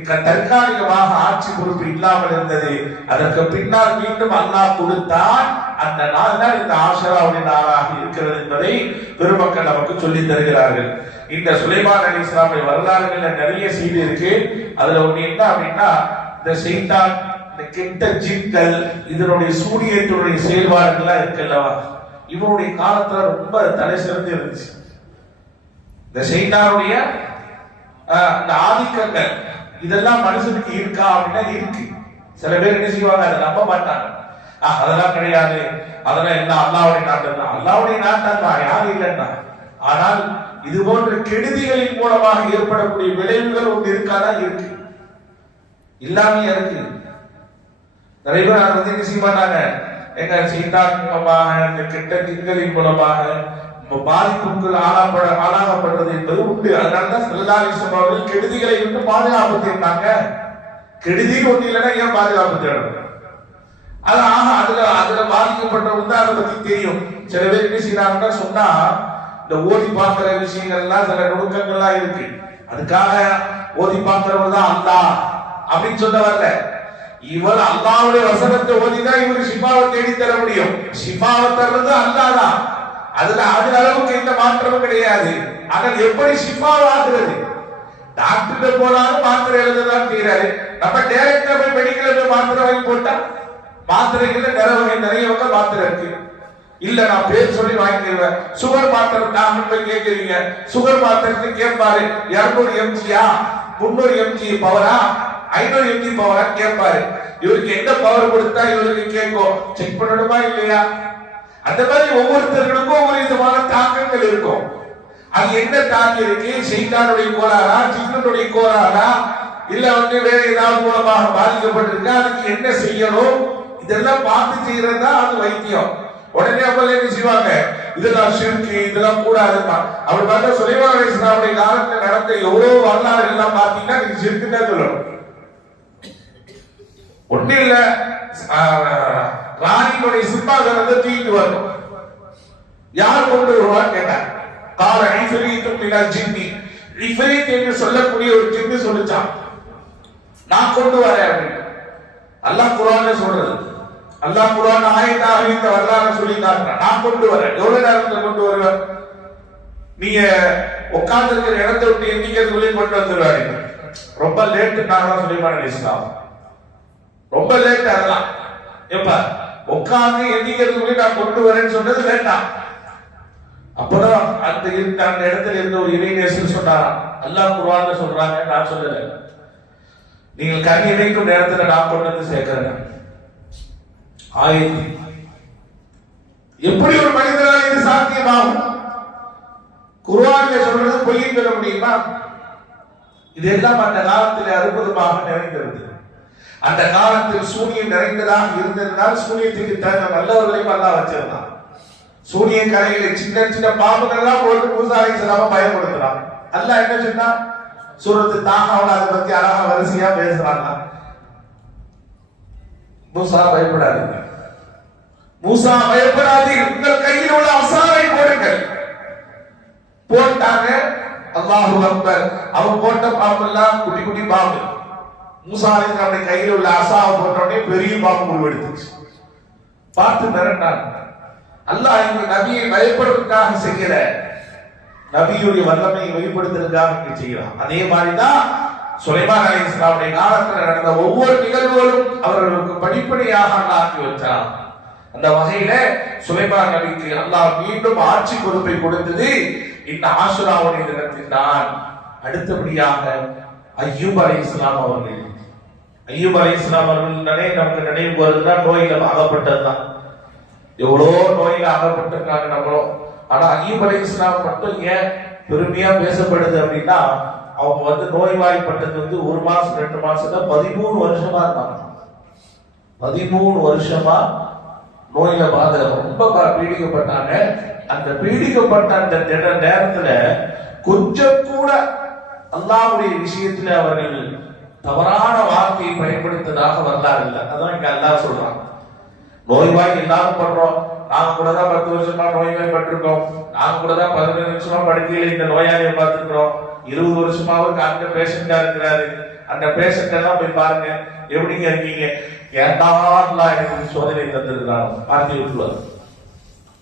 தற்காலிகமாக ஆட்சி பொறுப்பு இல்லாமல் இருந்தது. அதற்கு பின்னால் மீண்டும் அல்லாஹ் கொடுத்தான். அந்த நாள் தான் இந்த ஆஷராவுடைய நாளாக இருக்கிறது என்பதை பெருமக்கள் நமக்கு சொல்லி தருகிறார்கள். இந்த சுலைமான் அலைஹிஸ்ஸலாமுடைய வரலாறுகள்ல நிறைய செய்தி இருக்கு. அதுல ஒண்ணு என்ன அப்படின்னா, இந்த செய்தான், இந்த கெட்ட ஜின்கள், இதனுடைய சூரியத்தினுடைய செயல்பாடுகள்லாம் இருக்குல்லவா, இவனுடைய காலத்துல ரொம்ப தலை சிறந்து இருந்துச்சு. இந்த செய்தானுடைய இந்த ஆதிக்கங்கள் இதெல்லாம் மனுஷனுக்கு இருக்கா அப்படின்னா இருக்கு. சில பேர் என்ன செய்வாங்க, அதை நம்ப மாட்டாங்க. அதெல்லாம் கிடையாது, அதெல்லாம் எல்லாம் அல்லாஹ்வுடைய நாட்டம் தான், அல்லாஹ்வுடைய நாட்டம் தான், யாரும் இல்லைன்னா. ஆனால் இது போன்ற கெடுதிகளின் மூலமாக ஏற்படக்கூடிய விளைவுகள் ஒன்று இருக்காதான் இருக்கு, எல்லாமே இருக்கு. நிறைய பேர் அதை வந்து என்ன செய்ய மாட்டாங்க, எங்க செய்தான் மூலமாக இந்த கெட்ட திங்களின் மூலமாக பாதிப்புகள் ஆளாகப்படுறது என்பது உண்டு. அதனாலதான் ஸல்லல்லாஹு அலைஹி வஸல்லம் அவர்கள் கெடுதிகளை விட்டு பாதுகாப்பு தேடினாங்க. கெடுதி ஒண்ணு இல்லைன்னா ஏன் பாதுகாப்பு தேடணும்? அதுல பாதிக்கப்பட்டவங்க அதை பத்தி தெரியும். சில பேர் என்ன செய்யறாங்கன்னா சொன்னா, இந்த ஓதி பார்க்கிற விஷயங்கள்லாம் சில நுணுக்கங்கள்லாம் இருக்கு. அதுக்காக ஓதி பார்க்கிறவர் தான் அல்லாஹ் அப்படின்னு சொல்ல வரல. இவர் அல்லாஹ்வுடைய வசனத்தை ஓதிதான் இவருக்கு ஷிஃபாவை தேடி தர முடியும். ஷிஃபாவை தர்றது அல்லாஹ் தான். அதுல அளவுக்கு எந்த மாற்றமும் கிடையாது. ஆனால் எப்படி ஷிஃபாவாகிறது? டாக்டர் போனாலும் மாத்திரை எழுததான் செய்யறாரு. நம்ம டைரக்டா போய் மெடிக்கல்ல போய் மாத்திரை வாங்கி போட்டா மாத்திரைகள்ல நிறைய வகை மாத்திரை இருக்கு. இல்ல நான் பேர் சொல்லி வாங்கிடுவேன். சுகர் மாத்திரை டாக்டர் போய் கேட்கறீங்க, சுகர் மாத்திரை கேட்பாரு, 200 mg 300 mg பவரா 500 mg பவரா கேட்பாரு. இவருக்கு எந்த பவர் கொடுத்தா இவருக்கு கேட்கும், செக் பண்ணணுமா இல்லையா? அந்த மாதிரி ஒவ்வொருத்தர்களுக்கும் ஒவ்வொரு விதமான தாக்கங்கள் இருக்கும். அது என்ன தாக்கி இருக்கு? செய்தானுடைய கோளாறா, ஜின்னுடைய கோளாறா, இல்ல வந்து வேற ஏதாவது மூலமாக பாதிக்கப்பட்டிருக்கா, அதுக்கு என்ன செய்யணும், இதெல்லாம் பார்த்து செய்யறதா அது வைத்தியம். உடனே அப்ப என்ன செய்வாங்க, இதெல்லாம் ஷிர்க், இதெல்லாம் கூடாதுமா. அப்படி பார்த்தா சுலைமான் அலைஹிஸ்ஸலாமுடைய காலத்துல நடந்த எவ்வளவு வரலாறு எல்லாம் பார்த்தீங்கன்னா நீங்க ஷிர்க் தான் சொல்லணும். ஒண்ணு இல்ல, ராணியுடைய சிம்மாசனத்தை தூக்கிட்டு வரணும். யார் கொண்டு வருவான்னு கேட்டார். கால இஃப்ரீத்தும் மினல் ஜின்னி, இஃப்ரீத் என்று சொல்லக்கூடிய ஒரு ஜின்னு சொல்லிச்சான், நான் கொண்டு வரேன் அப்படின்னு. அல்லாஹ் குர்ஆன்ல சொல்றது, அல்லாஹ் குர்ஆன் ஆயத்தாக இந்த வரலாறு சொல்லி காட்டுறான். நான் கொண்டு வரேன். எவ்வளவு நேரத்துல கொண்டு வருவேன்? நீங்க உட்கார்ந்து இருக்கிற இடத்தை விட்டு எண்ணிக்கிறதுக்குள்ளே கொண்டு வந்துருவாரு. ரொம்ப லேட்டு நாங்களாம் சுலைமான் அலைஹிஸ்ஸலாம், ரொம்ப லேட். அதெல்லாம் எப்ப உட்கார்ந்து எண்ணிக்கிறதுக்குள்ளே நான் கொண்டு வரேன்னு சொன்னது வேண்டாம். அப்பதான் அந்த இடத்துல இருந்த ஒரு இறைநேசர் சொன்னாராம், அல்லாஹ் குர்ஆன்ல சொல்றாங்க, நான் சொல்லல, நீங்கள் கண் இணைக்கும் நேரத்துல நான் கொண்டு வந்து சேர்க்கிறேன். ஆயத்து எப்படி ஒரு மனிதனால் இது சாத்தியமாகும்? குர்ஆன்ல சொல்றது பொய்ன்னு சொல்ல முடியுமா? இதெல்லாம் அந்த காலத்தில் அற்புதமாக நிறைந்திருந்தது. அந்த காலத்தில் சூனியம் நிறைந்ததாக இருந்ததுனால் சூனியத்துக்கு தகுந்த நல்லவர்களையும் அல்லாஹ் வச்சிருந்தான். சூனிய கரையில சின்ன சின்ன பாம்புகள் எல்லாம் போட்டு மூசா அலைஹிஸ்ஸலாம பயன்படுத்துறான். அல்லாஹ் என்ன சொன்னா, சூரத்து தாஹாவுல அதை பத்தி அழகா வரிசையா பேசுறாங்க. மூசா பயப்படாதீங்க, மூசா பயப்படாதீர்கள், உங்கள் கையில் உள்ள அசாவை போடுங்கள். போட்டாங்க. அல்லாஹு அக்பர். அவன் போட்ட பாம்பு எல்லாம் குட்டி குட்டி பாம்பு. மூசா அலைஹிஸ்ஸலாமுடைய கையில் உள்ள அசாவை போட்டோடனே பெரிய பாம்பு உருவெடுத்துச்சு. பார்த்து மிரண்டாங்க. அல்லாஹ் இந்த நபியை பயப்படுவதற்காக செய்கிற, நபியுடைய வல்லமையை வெளிப்படுத்துவதற்காக செய்கிறான். அதே மாதிரிதான் சுலைமான் அலைஹிஸ்ஸலாமுடைய காலத்தில் நடந்த ஒவ்வொரு நிகழ்வுகளும் அவர்களுக்கு படிப்படியாக ஆக்கி வச்சான். அந்த வகையில சுலைமான் நபிக்கு அல்லாஹ் மீண்டும் ஆட்சி பொறுப்பை கொடுத்தது இந்த ஆஷுராவுடைய தினத்தில் தான். அடுத்தபடியாக ஐயூப் அலைஹிஸ்ஸலாம் அவர்கள். ஐயூப் அலைஹிஸ்ஸலாம் அவர்கள் நமக்கு நினைவு வருதுன்னா நோயில அகப்பட்டதுதான். எவ்வளோ நோயில அகப்பட்டிருக்காங்க நம்மளும். ஆனா ஐயூப் அலைஹிஸ்ஸலாம் மட்டும் ஏன் பெருமையா பேசப்படுது அப்படின்னா, அவங்க நோய்வாய்ப்பட்டது 1 மாசம் 2 மாசத்துல 13 வருஷமா இருந்தாங்க. 13 வருஷமா நோயில ரொம்ப பீடிக்கப்பட்டாங்க. அந்த பீடிக்கப்பட்ட அந்த நேரத்துல கொஞ்சம் கூட அல்லாஹ்வுடைய விஷயத்துல அவர்கள் தவறான வார்த்தையை பயன்படுத்ததாக வரலாறு இல்லை. அதான் இங்க அல்லாஹ் சொல்றாங்க. நோய்வாய் எல்லாரும் பண்றோம். நாங்க கூட தான் 10 வருஷமா நோய்வாய்ப்பட்டிருக்கோம். நாங்க கூட தான் 15 வருஷமா படுக்கையில இந்த நோயாளியை பார்த்துருக்கிறோம். 20 வருஷமாவும் அந்த பேஷண்டா இருக்கிறாரு. அந்த பேஷண்ட் எல்லாம் போய் பாருங்க, எப்படிங்க இருக்கீங்க, ஏன்டா எனக்கு சோதனை தந்திருக்கிறாங்க பார்த்து விட்டுருவாரு.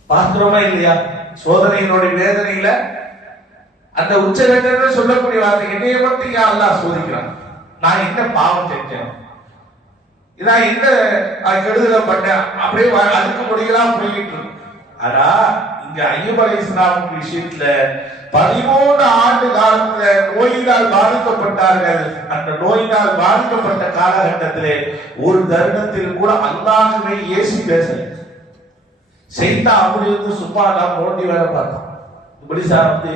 பார்க்கிறோமா இல்லையா? சோதனையினுடைய வேதனையில அந்த உச்சகட்ட சொல்லக்கூடிய வார்த்தை, என்னைய மட்டும் ஏன் அல்லாஹ் சோதிக்கிறான்? நான் என்ன பாவம் செஞ்சேன், இதான் என்ன கெடுதல பண்ணேன், அப்படியே அதுக்கு முடியலாம் போயிட்டு. ஆனா இங்க ஐயூப் அலைஹிஸ்ஸலாம் விஷயத்துல 13 ஆண்டு காலத்துல நோயினால் பாதிக்கப்பட்டார்கள். அந்த நோயினால் பாதிக்கப்பட்ட காலகட்டத்திலே ஒரு தருணத்தில் கூட அல்லாஹ்வை ஏசி பேசல. செய்தா அப்படி சும்மா நான் நோண்டி வேலை பார்த்தான். இப்படி சார்ந்து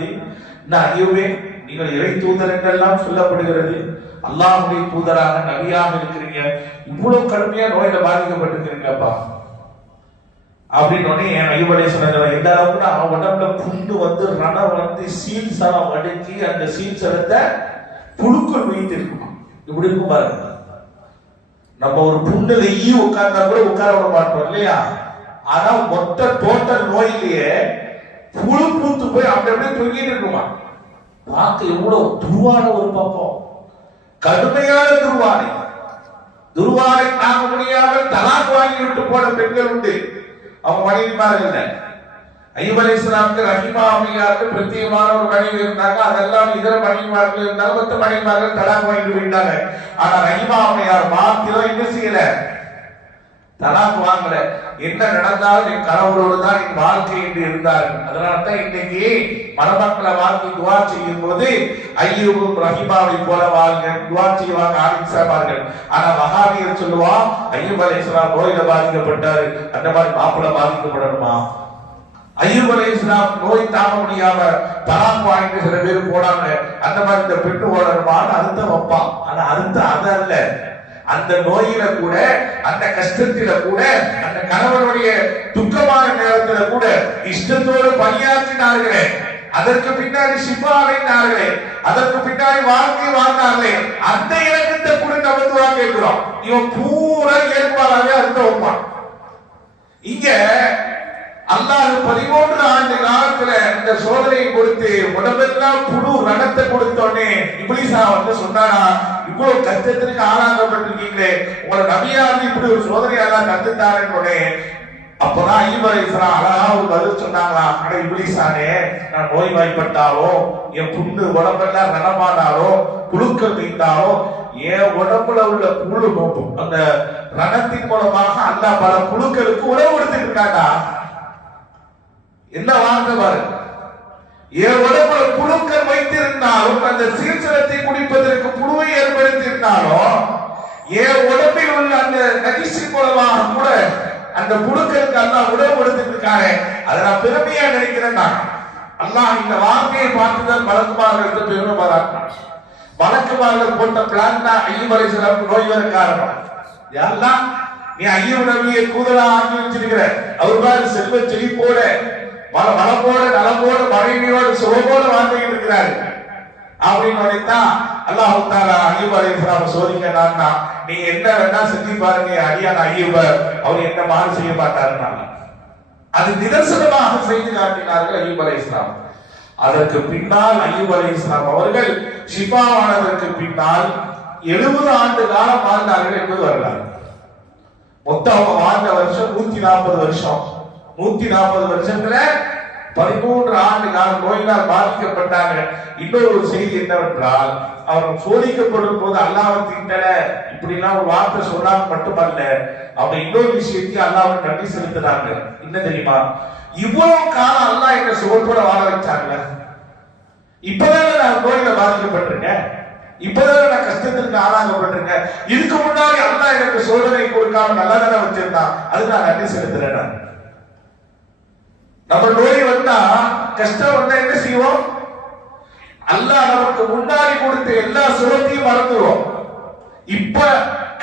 ஐயோவே, நீங்கள் இறை தூதர் என்றெல்லாம் சொல்லப்படுகிறது, அல்லாஹ்வுடைய தூதராக நபியாக இருக்கிறீங்க, இவ்வளவு கடுமையா நோயில பாதிக்கப்பட்டிருக்கிறீங்கப்பா அப்படின்னு ஐயூப் அலைஹிஸ்ஸலாம் எந்த அளவுக்கு அவன் உடம்புல புண்டு ரணம் சீல் சலம் அடிச்சு அந்த சீல் சலத்தை புழுக்கள் வைத்து இருக்குமா. இப்படி இருக்கும் பாருங்க. நம்ம ஒரு புண்ணுல உட்கார்ந்தா கூட உட்கார விட மாட்டோம் இல்லையா? ஆனா மொத்த டோட்டல் நோயிலேயே புழு பூத்து போய் அப்படி அப்படியே தூங்கிட்டு இருக்குமா. பார்க்க எவ்வளவு துருவான ஒரு பக்கம், கடுமையான துருவானை தாங்க முடியாமல் தலாக் வாங்கி விட்டு போன பெண்கள் உண்டு. அவங்க மனைவிமார்கள். ஐயூப் அலைஹிஸ்ஸலாமுக்கு ரஹீமா அம்மையாருக்கு பிரத்யேகமான ஒரு மனைவி இருந்தாங்க. அதெல்லாம் இதர மனைவிமார்கள் இருந்தாலும் மற்ற மனைவிமார்கள் தலாக் வாங்கிட்டு போயிட்டாங்க. ஆனா ரஹீமா அம்மையார் மாத்திரம் என்ன செய்யல, தலாக் வாங்கல. என்ன நடந்தாலும் என் கணவரோடு தான் என் வாழ்க்கை என்று இருந்தார்கள். அதனால்தான் இன்னைக்கு மணமக்களை வாழ்க்கை துவா செய்யும் போது ஐயூபும் ரஹீமாவை போல வாழ்க துவா செய்வாங்க ஆரம்பிச்சார்கள். ஆனா மகாவீர் சொல்லுவான், ஐயூப் அலைஹிஸ்ஸலாம் நோயில பாதிக்கப்பட்டாரு, அந்த மாதிரி மாப்பிள்ளை பாதிக்கப்படணுமா? ஐயூப் அலைஹிஸ்ஸலாம் நோய் தாங்க முடியாம தலாக் வாங்கிட்டு சில பேர் போனாங்க, அந்த மாதிரி இந்த பெண்ணு ஓடணுமான்னு அர்த்தம் வைப்பான். ஆனா அர்த்தம் அது அல்ல. அந்த நோயில கூட, அந்த கஷ்டத்தில கூட, அந்த கணவனுடைய துக்கமான நேரத்துல கூட இஷ்டத்தோடு பணியாற்றினார்களே, அதற்கு பின்னாடி ஷிஃபா அடைந்தார்களே, அதற்கு பின்னாடி வாழ்க்கை வாழ்ந்தார்களே, அந்த இலக்கத்தை கூட நம்ம துவா கேட்கிறோம். இவன் பூரா ஏற்பாடாவே அர்த்தம் வைப்பான். இங்க அல்லாஹ் 13 ஆண்டு காலத்துல இந்த சோதனையை கொடுத்து உடம்பெல்லாம் புழு ரணத்தை கொடுத்தோடனே இப்லீஸா சொன்னானா, இவ்வளவு கஷ்டத்திற்கு ஆளாக்கப்பட்டிருக்கீங்களே, உங்களை நபியாக இப்படி ஒரு சோதனை எல்லாம் தந்துட்டாருன்னு. அப்பதான் ஐயூப் அலைஹிஸ்ஸலாம் அழகா ஒரு பதில் சொன்னாங்களா, அட இப்லீஸானே, நான் நோய்வாய்ப்பட்டாலோ, என் புண்ணு உடம்பெல்லாம் ரணமானாலோ, புழுக்கள் வைத்தாலோ, என் உடம்புல உள்ள புழு நோக்கும் அந்த ரணத்தின் மூலமாக அல்லாஹ் பல புழுக்களுக்கு உணவு கொடுத்துட்டு இருக்காண்டா. என்ன வார்த்தை பாருங்க. என் உடம்புல புழுக்கள் வைத்திருந்தாலும், அந்த சீர்சலத்தை குடிப்பதற்கு புழுவை ஏற்படுத்தியிருந்தாலும், என் உடம்பில் உள்ள அந்த நகிசின் மூலமாக கூட அந்த புழுக்களுக்கு அல்லாஹ் உணவு கொடுத்துட்டு இருக்காரு. அதை நான் பெருமையா நினைக்கிறேன். அல்லாஹ் இந்த வார்த்தையை பார்த்துதான் மலக்குமார்கள் பெருமை பாராட்டினான். மலக்குமார்கள் போட்ட பிளான் தான் ஐயூப் அலைஹிஸ்ஸலாம் நோய் வர காரணம். யாரெல்லாம் நீ ஐயூப் நபியை கூதலா ஆக்கி வச்சிருக்கிற, அவர் மாதிரி செல்வ செழிப்போட வளமோட நலமோட மனைவியோட சுகமோட வாழ்ந்துகிட்டு இருக்கிறாரு அப்படின்னு நினைத்தான் அல்லாஹ் தஆலா ஐயூப் அலைஹிஸ்ஸலாம் சோதிக்கனா, நீ என்ன வேணா செஞ்சு பாருங்க, அடியான ஐயூப அவர் என்ன மாறு செய்ய மாட்டாருன்னாங்க. அது நிதர்சனமாக செய்து காட்டினார்கள் ஐயூப் அலைஹிஸ்ஸலாம். அதற்கு பின்னால் ஐயூப் அலைஹிஸ்ஸலாம் அவர்கள் ஷிஃபாவானதற்கு பின்னால் 70 ஆண்டு காலம் வாழ்ந்தார்கள் என்பது வரலாறு. மொத்தம் அவங்க வாழ்ந்த வருஷம் 140 வருஷம். 140 வருஷத்துல 13 ஆண்டு காலம் நோயினால் பாதிக்கப்பட்டாங்க. இன்னொரு செய்தி என்னவென்றால், அவர்கள் சோதிக்கப்படும் போது அல்லாஹ்வை திட்டல இப்படி எல்லாம் ஒரு வார்த்தை சொல்லாம மட்டுமல்ல, அவங்க இன்னொரு விஷயத்தையும் அல்லாஹ்வை நன்றி செலுத்தினாங்க. என்ன தெரியுமா? இவ்வளவு காலம் அல்லாஹ் என்ன சுகத்தோட வாழ வச்சாங்க, இப்பதான் நான் நோயில பாதிக்கப்பட்டிருக்கேன், இப்பதான் நான் கஷ்டத்திற்கு ஆளாகப்பட்டிருக்கேன். இதுக்கு முன்னாடி அல்லாஹ் எனக்கு சோதனை கொடுக்காம நல்லதான வச்சிருந்தான், அது நான் நன்றி செலுத்துறேன். நம்ம நோய் வந்தா கஷ்டம் வந்தா என்ன செய்வோம்? அல்லாஹ் நமக்கு முன்னாடி கொடுத்த எல்லா சுகத்தையும் மறந்துடுவோம். இப்ப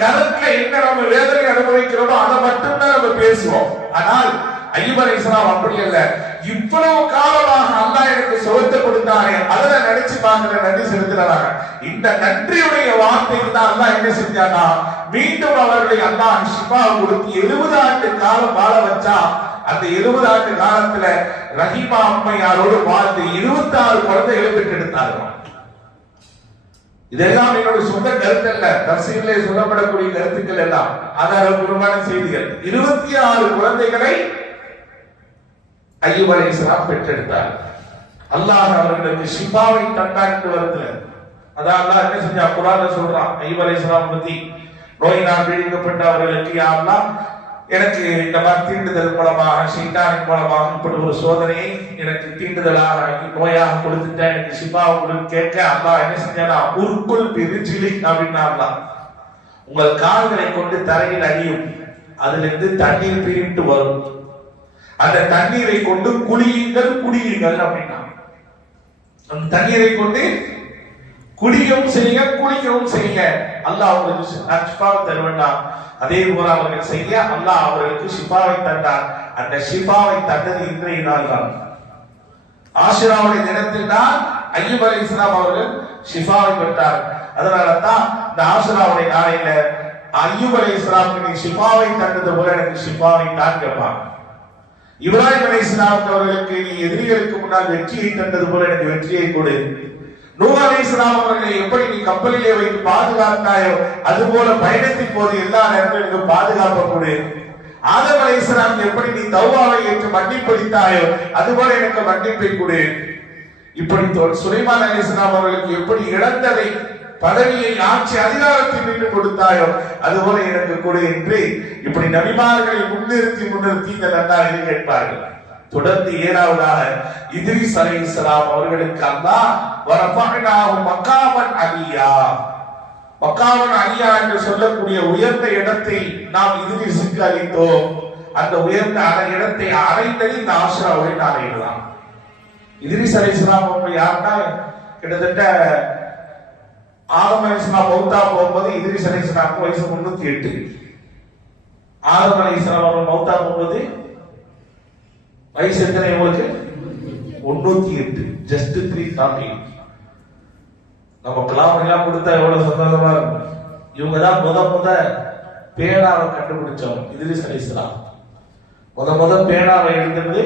கருத்துல என்ன நம்ம வேதனை அனுபவிக்கிறோமோ அதை மட்டும்தான் நம்ம பேசுவோம். ஆனால் அய்யூப் அலைஹிஸ்ஸலாம் அப்படி அல்ல. இவ்வளவு காலமாக அல்லாஹ் எனக்கு சுகத்தை கொடுத்தானே அதை நினைச்சு பார்க்கிற நன்றி செலுத்துறாங்க. இந்த நன்றியுடைய வார்த்தைக்கு தான் அல்லாஹ் என்ன செஞ்சானா, மீண்டும் அவர்களை அல்லாஹ் ஷிஃபா கொடுத்து 70 ஆண்டு காலம் வாழ வச்சா. அந்த 70 ஆண்டு காலத்துல ரஹீமா அம்மையாரோடு வாழ்ந்து 26 குழந்தைகளை பெற்றெடுத்தார்கள். இதெல்லாம் என்னோட சொந்த கருத்து அல்ல, தஃசீரிலே சொல்லப்படக்கூடிய கருத்துக்கள் எல்லாம் ஆதாரபூர்வமான செய்திகள். 26 குழந்தைகளை அய்யூப் அலைஹிஸ்ஸலாம் பெற்றெடுத்தார். அல்லாஹ் அவர்களுக்கு ஷிஃபாவை தந்தான் என்று வருது. அதான் அல்லாஹ் என்ன செஞ்சா குர்ஆன்ல சொல்றான் அய்யூப் அலைஹிஸ்ஸலாம் பத்தி, நோயினால் பீடிக்கப்பட்ட அவர்களுக்கு யா அல்லாஹ் எனக்கு இந்த மாதிரி தீண்டுதல் மூலமாக ஷைத்தானின் மூலமாக இப்படி ஒரு சோதனையை எனக்கு தீண்டுதலாக நோயாக கொடுத்துட்டேன், எனக்கு ஷிஃபாவை கொடுத்து கேட்க அல்லாஹ் என்ன செஞ்சானா, உருக்குள் பிரிஜிலி அப்படின்னா அல்லாஹ் உங்கள் கால்களை கொண்டு தரையில் அடியும், அதுல இருந்து தண்ணீர் பிரிட்டு வரும், அந்த தண்ணீரை கொண்டு குடியுங்கள் அப்படின்னா, அந்த தண்ணீரை கொண்டு குடிக்கவும் செய்யுங்க குளிக்கவும் செய்யுங்க, அல்லாஹ் அவர்களுக்கு ஷிஃபாவை தருவான். அதே போல அவர்கள் செய்ய அல்லாஹ் அவர்களுக்கு ஷிஃபாவை தந்தார். அந்த ஷிஃபாவை தந்தது இன்றைய நாள் தான். ஆஷுராவுடைய தினத்தில் தான் அய்யூப் அலைஹிஸ்ஸலாம் அவர்கள் ஷிஃபாவை பெற்றார். அதனால தான் இந்த ஆஷுராவுடைய நாளையில அய்யூப் அலைஹிஸ்ஸலாமுக்கு நீ ஷிஃபாவை தந்தது போல எனக்கு ஷிஃபாவை தான் கேட்பான். இப்ராஹிம் அலைஹிஸ்ஸலாம் அவர்களுக்கு நீ எதிரிகளுக்கு முன்னால் வெற்றியை தந்தது போல எனக்கு வெற்றியை கொடு. நூஹ் அலைஹிஸ்ஸலாம் அவர்களை எப்படி நீ கப்பலிலே வைத்து பாதுகாத்தாயோ அதுபோல பயணத்தின் போது எல்லா நேரத்திலும் பாதுகாப்பு கொடு. ஆதம் அலைஹிஸ்ஸலாம் எப்படி நீ தௌபாவை ஏற்று மன்னிப்பளித்தாயோ அதுபோல எனக்கு மன்னிப்பை கொடு. இப்படி சுலைமான் அலைஹிஸ்ஸலாம் அவர்களுக்கு எப்படி இழந்ததை பதவியை ஆட்சி அதிகாரத்தை நின்று கொடுத்தாயோ அதுபோல எனக்கு கொடு என்று இப்படி நபிமார்களை முன்னிறுத்தி இந்த நன்றாக கேட்பார்கள். தொடர்ந்து 7வதாக இத்ரீஸ் அலைஹிஸ்ஸலாம் அவர்களுக்கு அல்லாஹ் வரஃபஅனாஹு மகாமன் அலியா, மகாமன் அலியா என்று சொல்லக்கூடிய உயர்ந்த இடத்தை நாம் இத்ரீஸுக்கு அளித்தோம். அந்த உயர்ந்த இடத்தை அடைந்தது இந்த ஆஷுராவுடைய நாளையில தான். இத்ரீஸ் அலைஹிஸ்ஸலாம் அவங்க யாருன்னா கிட்டத்தட்ட ஆதம் அலைஹிஸ்ஸலாம் மௌத்தா போகும்போது இத்ரீஸ் அலைஹிஸ்ஸலாமுக்கு வயசு 308. ஆதம் அலைஹிஸ்ஸலாம் அவர்கள் மௌத்தா போகும்போது வயசு எத்தனை? உங்களுக்கு 308. Just 3 docking. நம்ம பிளான் எல்லாம் கொடுத்தா எவ்வளவு சந்தோஷமா இருக்கும். இவங்க தான் முத பேனாவை கண்டுபிடிச்சவங்க இத்ரீஸ் அலைஹிஸ்ஸலாம். முத பேனாவை எழுதுறது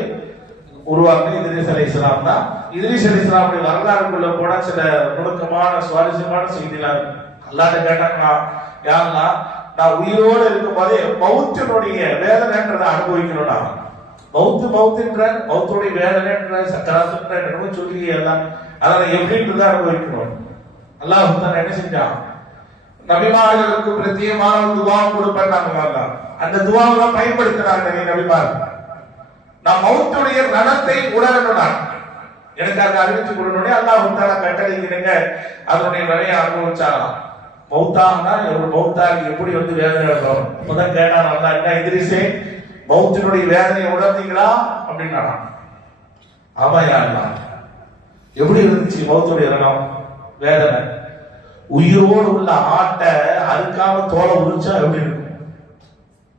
உருவாக்கு இத்ரீஸ் அலைஹிஸ்ஸலாம் தான். இத்ரீஸ் அலைஹிஸ்ஸலாமுடைய வரலாறுக்குள்ள போனா சில நுணுக்கமான சுவாரஸ்யமான செய்திலாம் அல்லாஹ்ட்ட கேட்டாங்களா, யா அல்லாஹ் நான் உயிரோடு இருக்கும் போதே மௌத்தினுடைய வேதனைன்றதை அனுபவிக்கணும்னா, மௌத்துன்ற மௌத்துடைய வேதனைன்ற சக்கராத்துன்ற என்னமோ சொல்லியே எல்லாம் அதெல்லாம் எப்படின்றத அனுபவிக்கணும். அல்லாஹ் தான் என்ன செஞ்சான், நபிமார்களுக்கு பிரத்யேகமான துவா கொடுப்பாங்க. அந்த துவாவெல்லாம் பயன்படுத்தினாங்க நபிமார்கள். நான் மௌத்துடைய ரணத்தை உணரணும், நான் எனக்கு அதை அறிவிச்சு கொடுக்கணும். அல்லாஹ் தான கட்டளைங்க அதனுடைய நிறைய அனுபவிச்சாங்களாம். மௌத்தாங்கன்னா ஒரு மௌத்தாகி எப்படி வந்து வேதனை எடுக்கணும் இப்பதான் கேட்டான் அல்லா, என்ன இத்ரீஸே மௌத்தினுடைய வேதனையை உணர்ந்தீங்களா அப்படின்னா, ஆமா யாருன்னா எப்படி இருந்துச்சு மௌத்துடைய ரணம் வேதனை? உயிரோடு உள்ள ஆட்டை அறுக்காம தோலை உரிச்சா எப்படி இருக்கும்?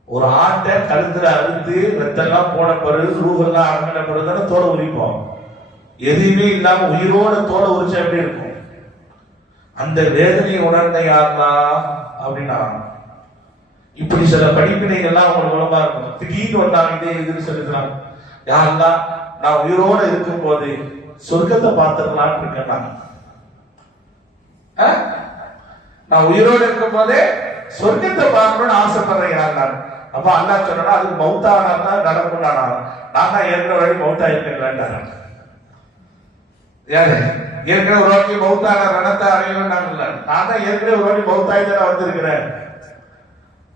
ஒரு ஆட்டை கழுத்துல அறுத்து ரத்தெல்லாம் போன பிறகு ரூஹெல்லாம் அடங்கின பிறகு தோலை உரிப்போம். எதுவுமே இல்லாம உயிரோட தோலை உரிச்சா எப்படி இருக்கும்? அந்த வேதனையை உணர்ந்த யாருன்னா அப்படின்னா, இப்படி சில படிப்பினைகள்லாம் உங்களுக்கு மூலமா இருக்கும். திடீர்னு வந்தாங்க இதே எதிர்த்து சொல்லிக்கிறாங்க, யாருன்னா நான் உயிரோட இருக்கும் போது சொர்க்கத்தை பார்த்துடலான்னு இருக்கேன். நான் உயிரோடு இருக்கும் போதே சொர்க்கத்தை பார்க்கணும்னு ஆசைப்படுறேன் யாருன்னா. அப்ப அல்லாஹ் சொன்னா அதுக்கு மௌத்தானா நடக்கும். நான் தான் ஏற்கனவே மௌத்தா இருக்க வேண்டாம். யாரு ஏற்கனவே ஒரு வாட்டி மௌத்தான ரணத்தை அடையணும். நான் தான் ஏற்கனவே ஒரு வாட்டி மௌத்தாய் தான் வந்திருக்கிறேன்.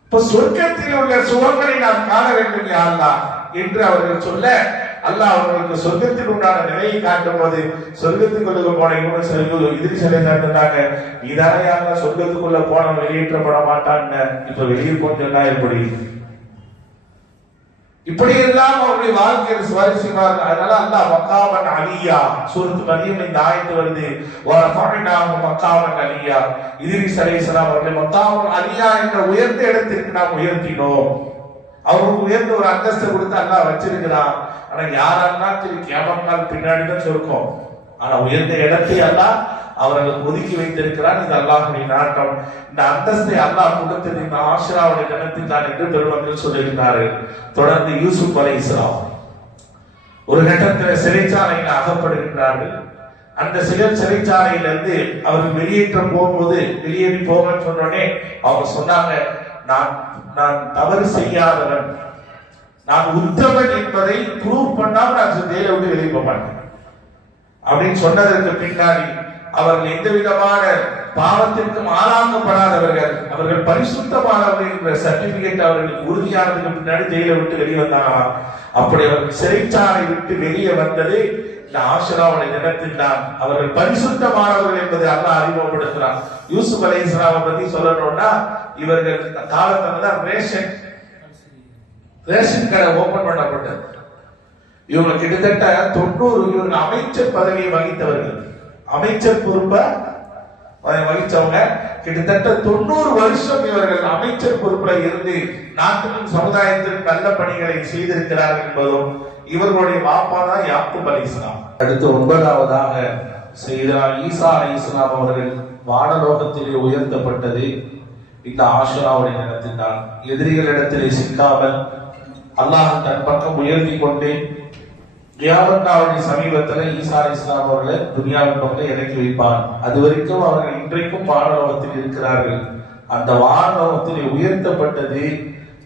இப்ப சொர்க்கத்தில் உள்ள சுகங்களை நாம் காண வேண்டும் யாருன்னா என்று அவர்கள் சொல்ல, அல்லாஹ் அவர்களுக்கு சொர்க்கத்துக்கு உண்டான நிலையை காட்டும் போது சொர்க்கத்துக்குள்ள போன இதில் சொன்னாங்க, இதான சொர்க்கத்துக்குள்ள போன வெளியேற்றப்பட மாட்டான்னு. இப்ப வெளியே போனா எப்படி? இப்படி எல்லாம் அவருடைய வாழ்க்கையில் சுவாரஸ்யமாக. அதனால அல்லாஹ் மக்காமன் அலியா சூரத்து மரியம் இந்த ஆயத்து வருது, மக்காமன் அலியா. இத்ரீஸ் அலைஹிஸ்ஸலாம் அவர்களை மக்காமன் அலியா என்ற உயர்ந்த இடத்திற்கு நாம் உயர்த்தினோம். அவருக்கு உயர்ந்த ஒரு அந்தஸ்தை கொடுத்து அல்லாஹ் வச்சிருக்கிறான். ஆனா யாரெல்லாம் சரி கியாமத் நாள் பின்னாடிதான் சொல்றோம். ஆனா உயர்ந்த இடத்தை அல்லாஹ் அவர்களுக்கு ஒதுக்கி வைத்திருக்கிறான். இது அல்லாஹ்வுடைய நாட்டம். இந்த அந்தஸ்தை அல்லாஹ் கொடுத்தது இந்த ஆஷராவுடைய தினத்தில் தான் என்று பெருமக்கள் சொல்லுகிறார்கள். தொடர்ந்து யூசுப் அலைஹிஸ்ஸலாம் ஒரு கட்டத்தில் சிறைச்சாலையில் அகப்படுகின்றார்கள். அந்த சிறைச்சாலையிலிருந்து அவர்கள் வெளியேற்றம் போகும்போது வெளியேறி போகன்னு சொன்னோடனே அவங்க சொன்னாங்க, நான் தவறு செய்யாதவன், நான் உத்தமன் என்பதை ப்ரூவ் பண்ணாம நான் ஜெயிலை விட்டு வெளியே போக மாட்டேன் அப்படின்னு சொன்னதற்கு பின்னாடி அவர்கள் எந்த விதமான பாவத்திற்கும் ஆளாக்கப்படாதவர்கள், அவர்கள் பரிசுத்தமானவர்கள் என்ற சர்டிபிகேட் அவர்களுக்கு உறுதியானதுக்கு பின்னாடி ஜெயிலை விட்டு வெளியே வந்தாங்களாம். அப்படி அவர்கள் சிறைச்சாலை விட்டு வெளியே வந்தது இந்த ஆஷராவுடைய தினத்தில் தான். அவர்கள் பரிசுத்தமானவர்கள் என்பதை அல்லாஹ் அறிமுகப்படுத்துறான். யூசுப் அலைஹிஸ்ஸலாமை பத்தி சொல்லணும்னா, இவர்கள் காலத்துல தான் ரேஷன் கடை ஓபன் பண்ணப்பட்டது. இவங்க கிட்டத்தட்ட 90 இவங்க அமைச்சர் பதவியை வகித்தவர்கள், அமைச்சர் பொறுப்பை வகிச்சவங்க. கிட்டத்தட்ட 90 வருஷம் இவர்கள் அமைச்சர் பொறுப்புல இருந்து நாட்டிலும் சமுதாயத்திலும் நல்ல பணிகளை செய்திருக்கிறார்கள் என்பதும் இவர்களுடைய பாப்பா தான் யாக்கூப் அலைஹிஸ்ஸலாம். அடுத்து 9வதாக செய்தா ஈசா அலைஹிஸ்ஸலாம் அவர்கள் வானலோகத்திலே உயர்த்தப்பட்டது இந்த ஆஷுராவுடைய தினத்தில் தான். எதிரிகளிடத்திலே சிக்காமல் அல்லாஹ் தன் பக்கம் உயர்த்தி கொண்டு கியாமத் நாளுடைய சமீபத்துல ஈசா அலைஹிஸ்ஸலாம் அவர்களை துனியாவின் பக்கம் இறக்கி வைப்பான். அது வரைக்கும் அவர்கள் இன்றைக்கும் வானலோகத்தில் இருக்கிறார்கள். அந்த வானலோகத்திலே உயர்த்தப்பட்டது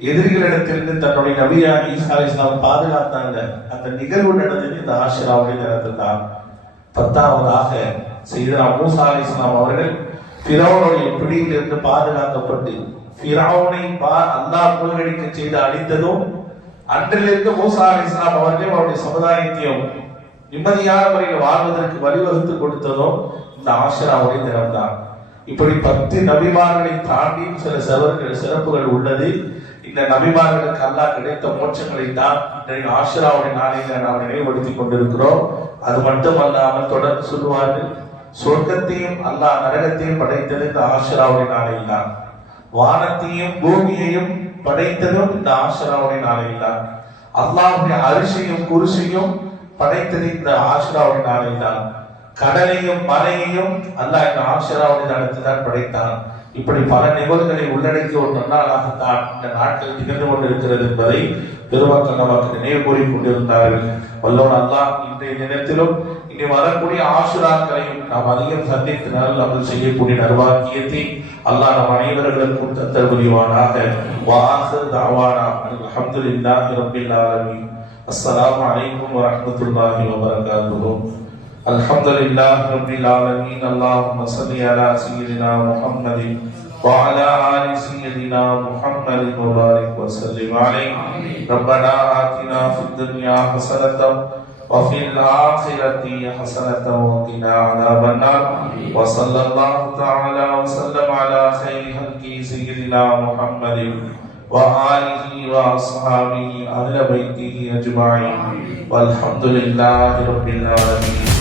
எதிரிகளிடத்திலிருந்து தன்னுடைய நபியான ஈசா அலைஹிஸ்ஸலாம் பாதுகாத்தாங்க. அந்த நிகழ்வு நடந்தது இந்த ஆஷுராவுடைய தினத்தில் தான். 10வதாக சையதுனா மூசா அலைஹிஸ்ஸலாம் அவர்கள் ஃபிரௌனுடைய பிடியிலிருந்து பாதுகாக்கப்பட்டு ஃபிரௌனை அல்லாஹ் மூழ்கடிக்க செய்து அழித்ததும் அன்றிலிருந்து மூசா அலைஹிஸ்ஸலாம் அவர்கள் அவருடைய சமுதாயத்தையும் நிம்மதியான முறையில் வாழ்வதற்கு வழிவகுத்து கொடுத்ததும் இந்த ஆஷுராவுடைய தினம்தான். இப்படி 10 நபிமார்களை தாண்டி சில சிறப்புகள் உள்ளது. இந்த நபிமார்களுக்கு அல்லாஹ் கிடைத்த மோட்சங்களை தான் இன்றைய ஆஷுராவுடைய நாளில் நாம் நினைவுபடுத்திக் கொண்டிருக்கிறோம். அது மட்டுமல்லாமல் தொடர்ந்து சொல்லுவார்கள், சொர்க்கத்தையும் அல்லாஹ் நரகத்தையும் படைத்தது இந்த ஆஷுராவுடைய நாளில் தான். வானத்தையும் பூமியையும் படைத்ததும் இந்த ஆஷுராவுடைய நாளில் தான். அல்லாஹ்வுடைய அரிசியும் குருசியும் படைத்தது இந்த ஆஷுராவுடைய நாளில் தான். கடலையும் மலையையும் அல்லாஹ் இந்த ஆஷுராவுடைய நாளில் தான் படைத்தான். இப்படி பல நிகழ்வுகளை உள்ளடக்கிய ஒரு நன்னாளாகத்தான் இந்த நாட்கள் திகழ்ந்து கொண்டிருக்கிறது என்பதை பெருமக்கள் நமக்கு நினைவு கூறிக் கொண்டிருந்தார்கள். வல்லவன் அல்லாஹ் இன்றைய தினத்திலும் இனி வரக்கூடிய ஆஷுராக்களையும் நாம் அதிகம் சந்தித்து நல்ல அமல் செய்யக்கூடிய நர்வாக்கியத்தை அல்லாஹ் நம் அனைவர்களுக்கும் தந்தர் புரிவானாக. வஆகிர் தஅவானா அல்ஹம்துலில்லாஹி ரப்பில் ஆலமீன். அஸ்ஸலாமு அலைக்கும் வரஹ்மத்துல்லாஹி வபரகாத்துஹு. அல்ஹம்துலில்லாஹி ரப்பில் ஆலமீன். அல்லாஹும்ம ஸல்லி அலா சய்யிதினா முஹம்மதின் وعلى آل سيدنا محمد وبارك وسلم عليه. ربنا آتنا في الدنيا حسنة وفي الآخرة حسنة وقنا عذاب النار. وصلى الله تعالى وسلم على خير خلقه سيدنا محمد وآله وأصحابه أهل بيته أجمعين والحمد لله رب العالمين.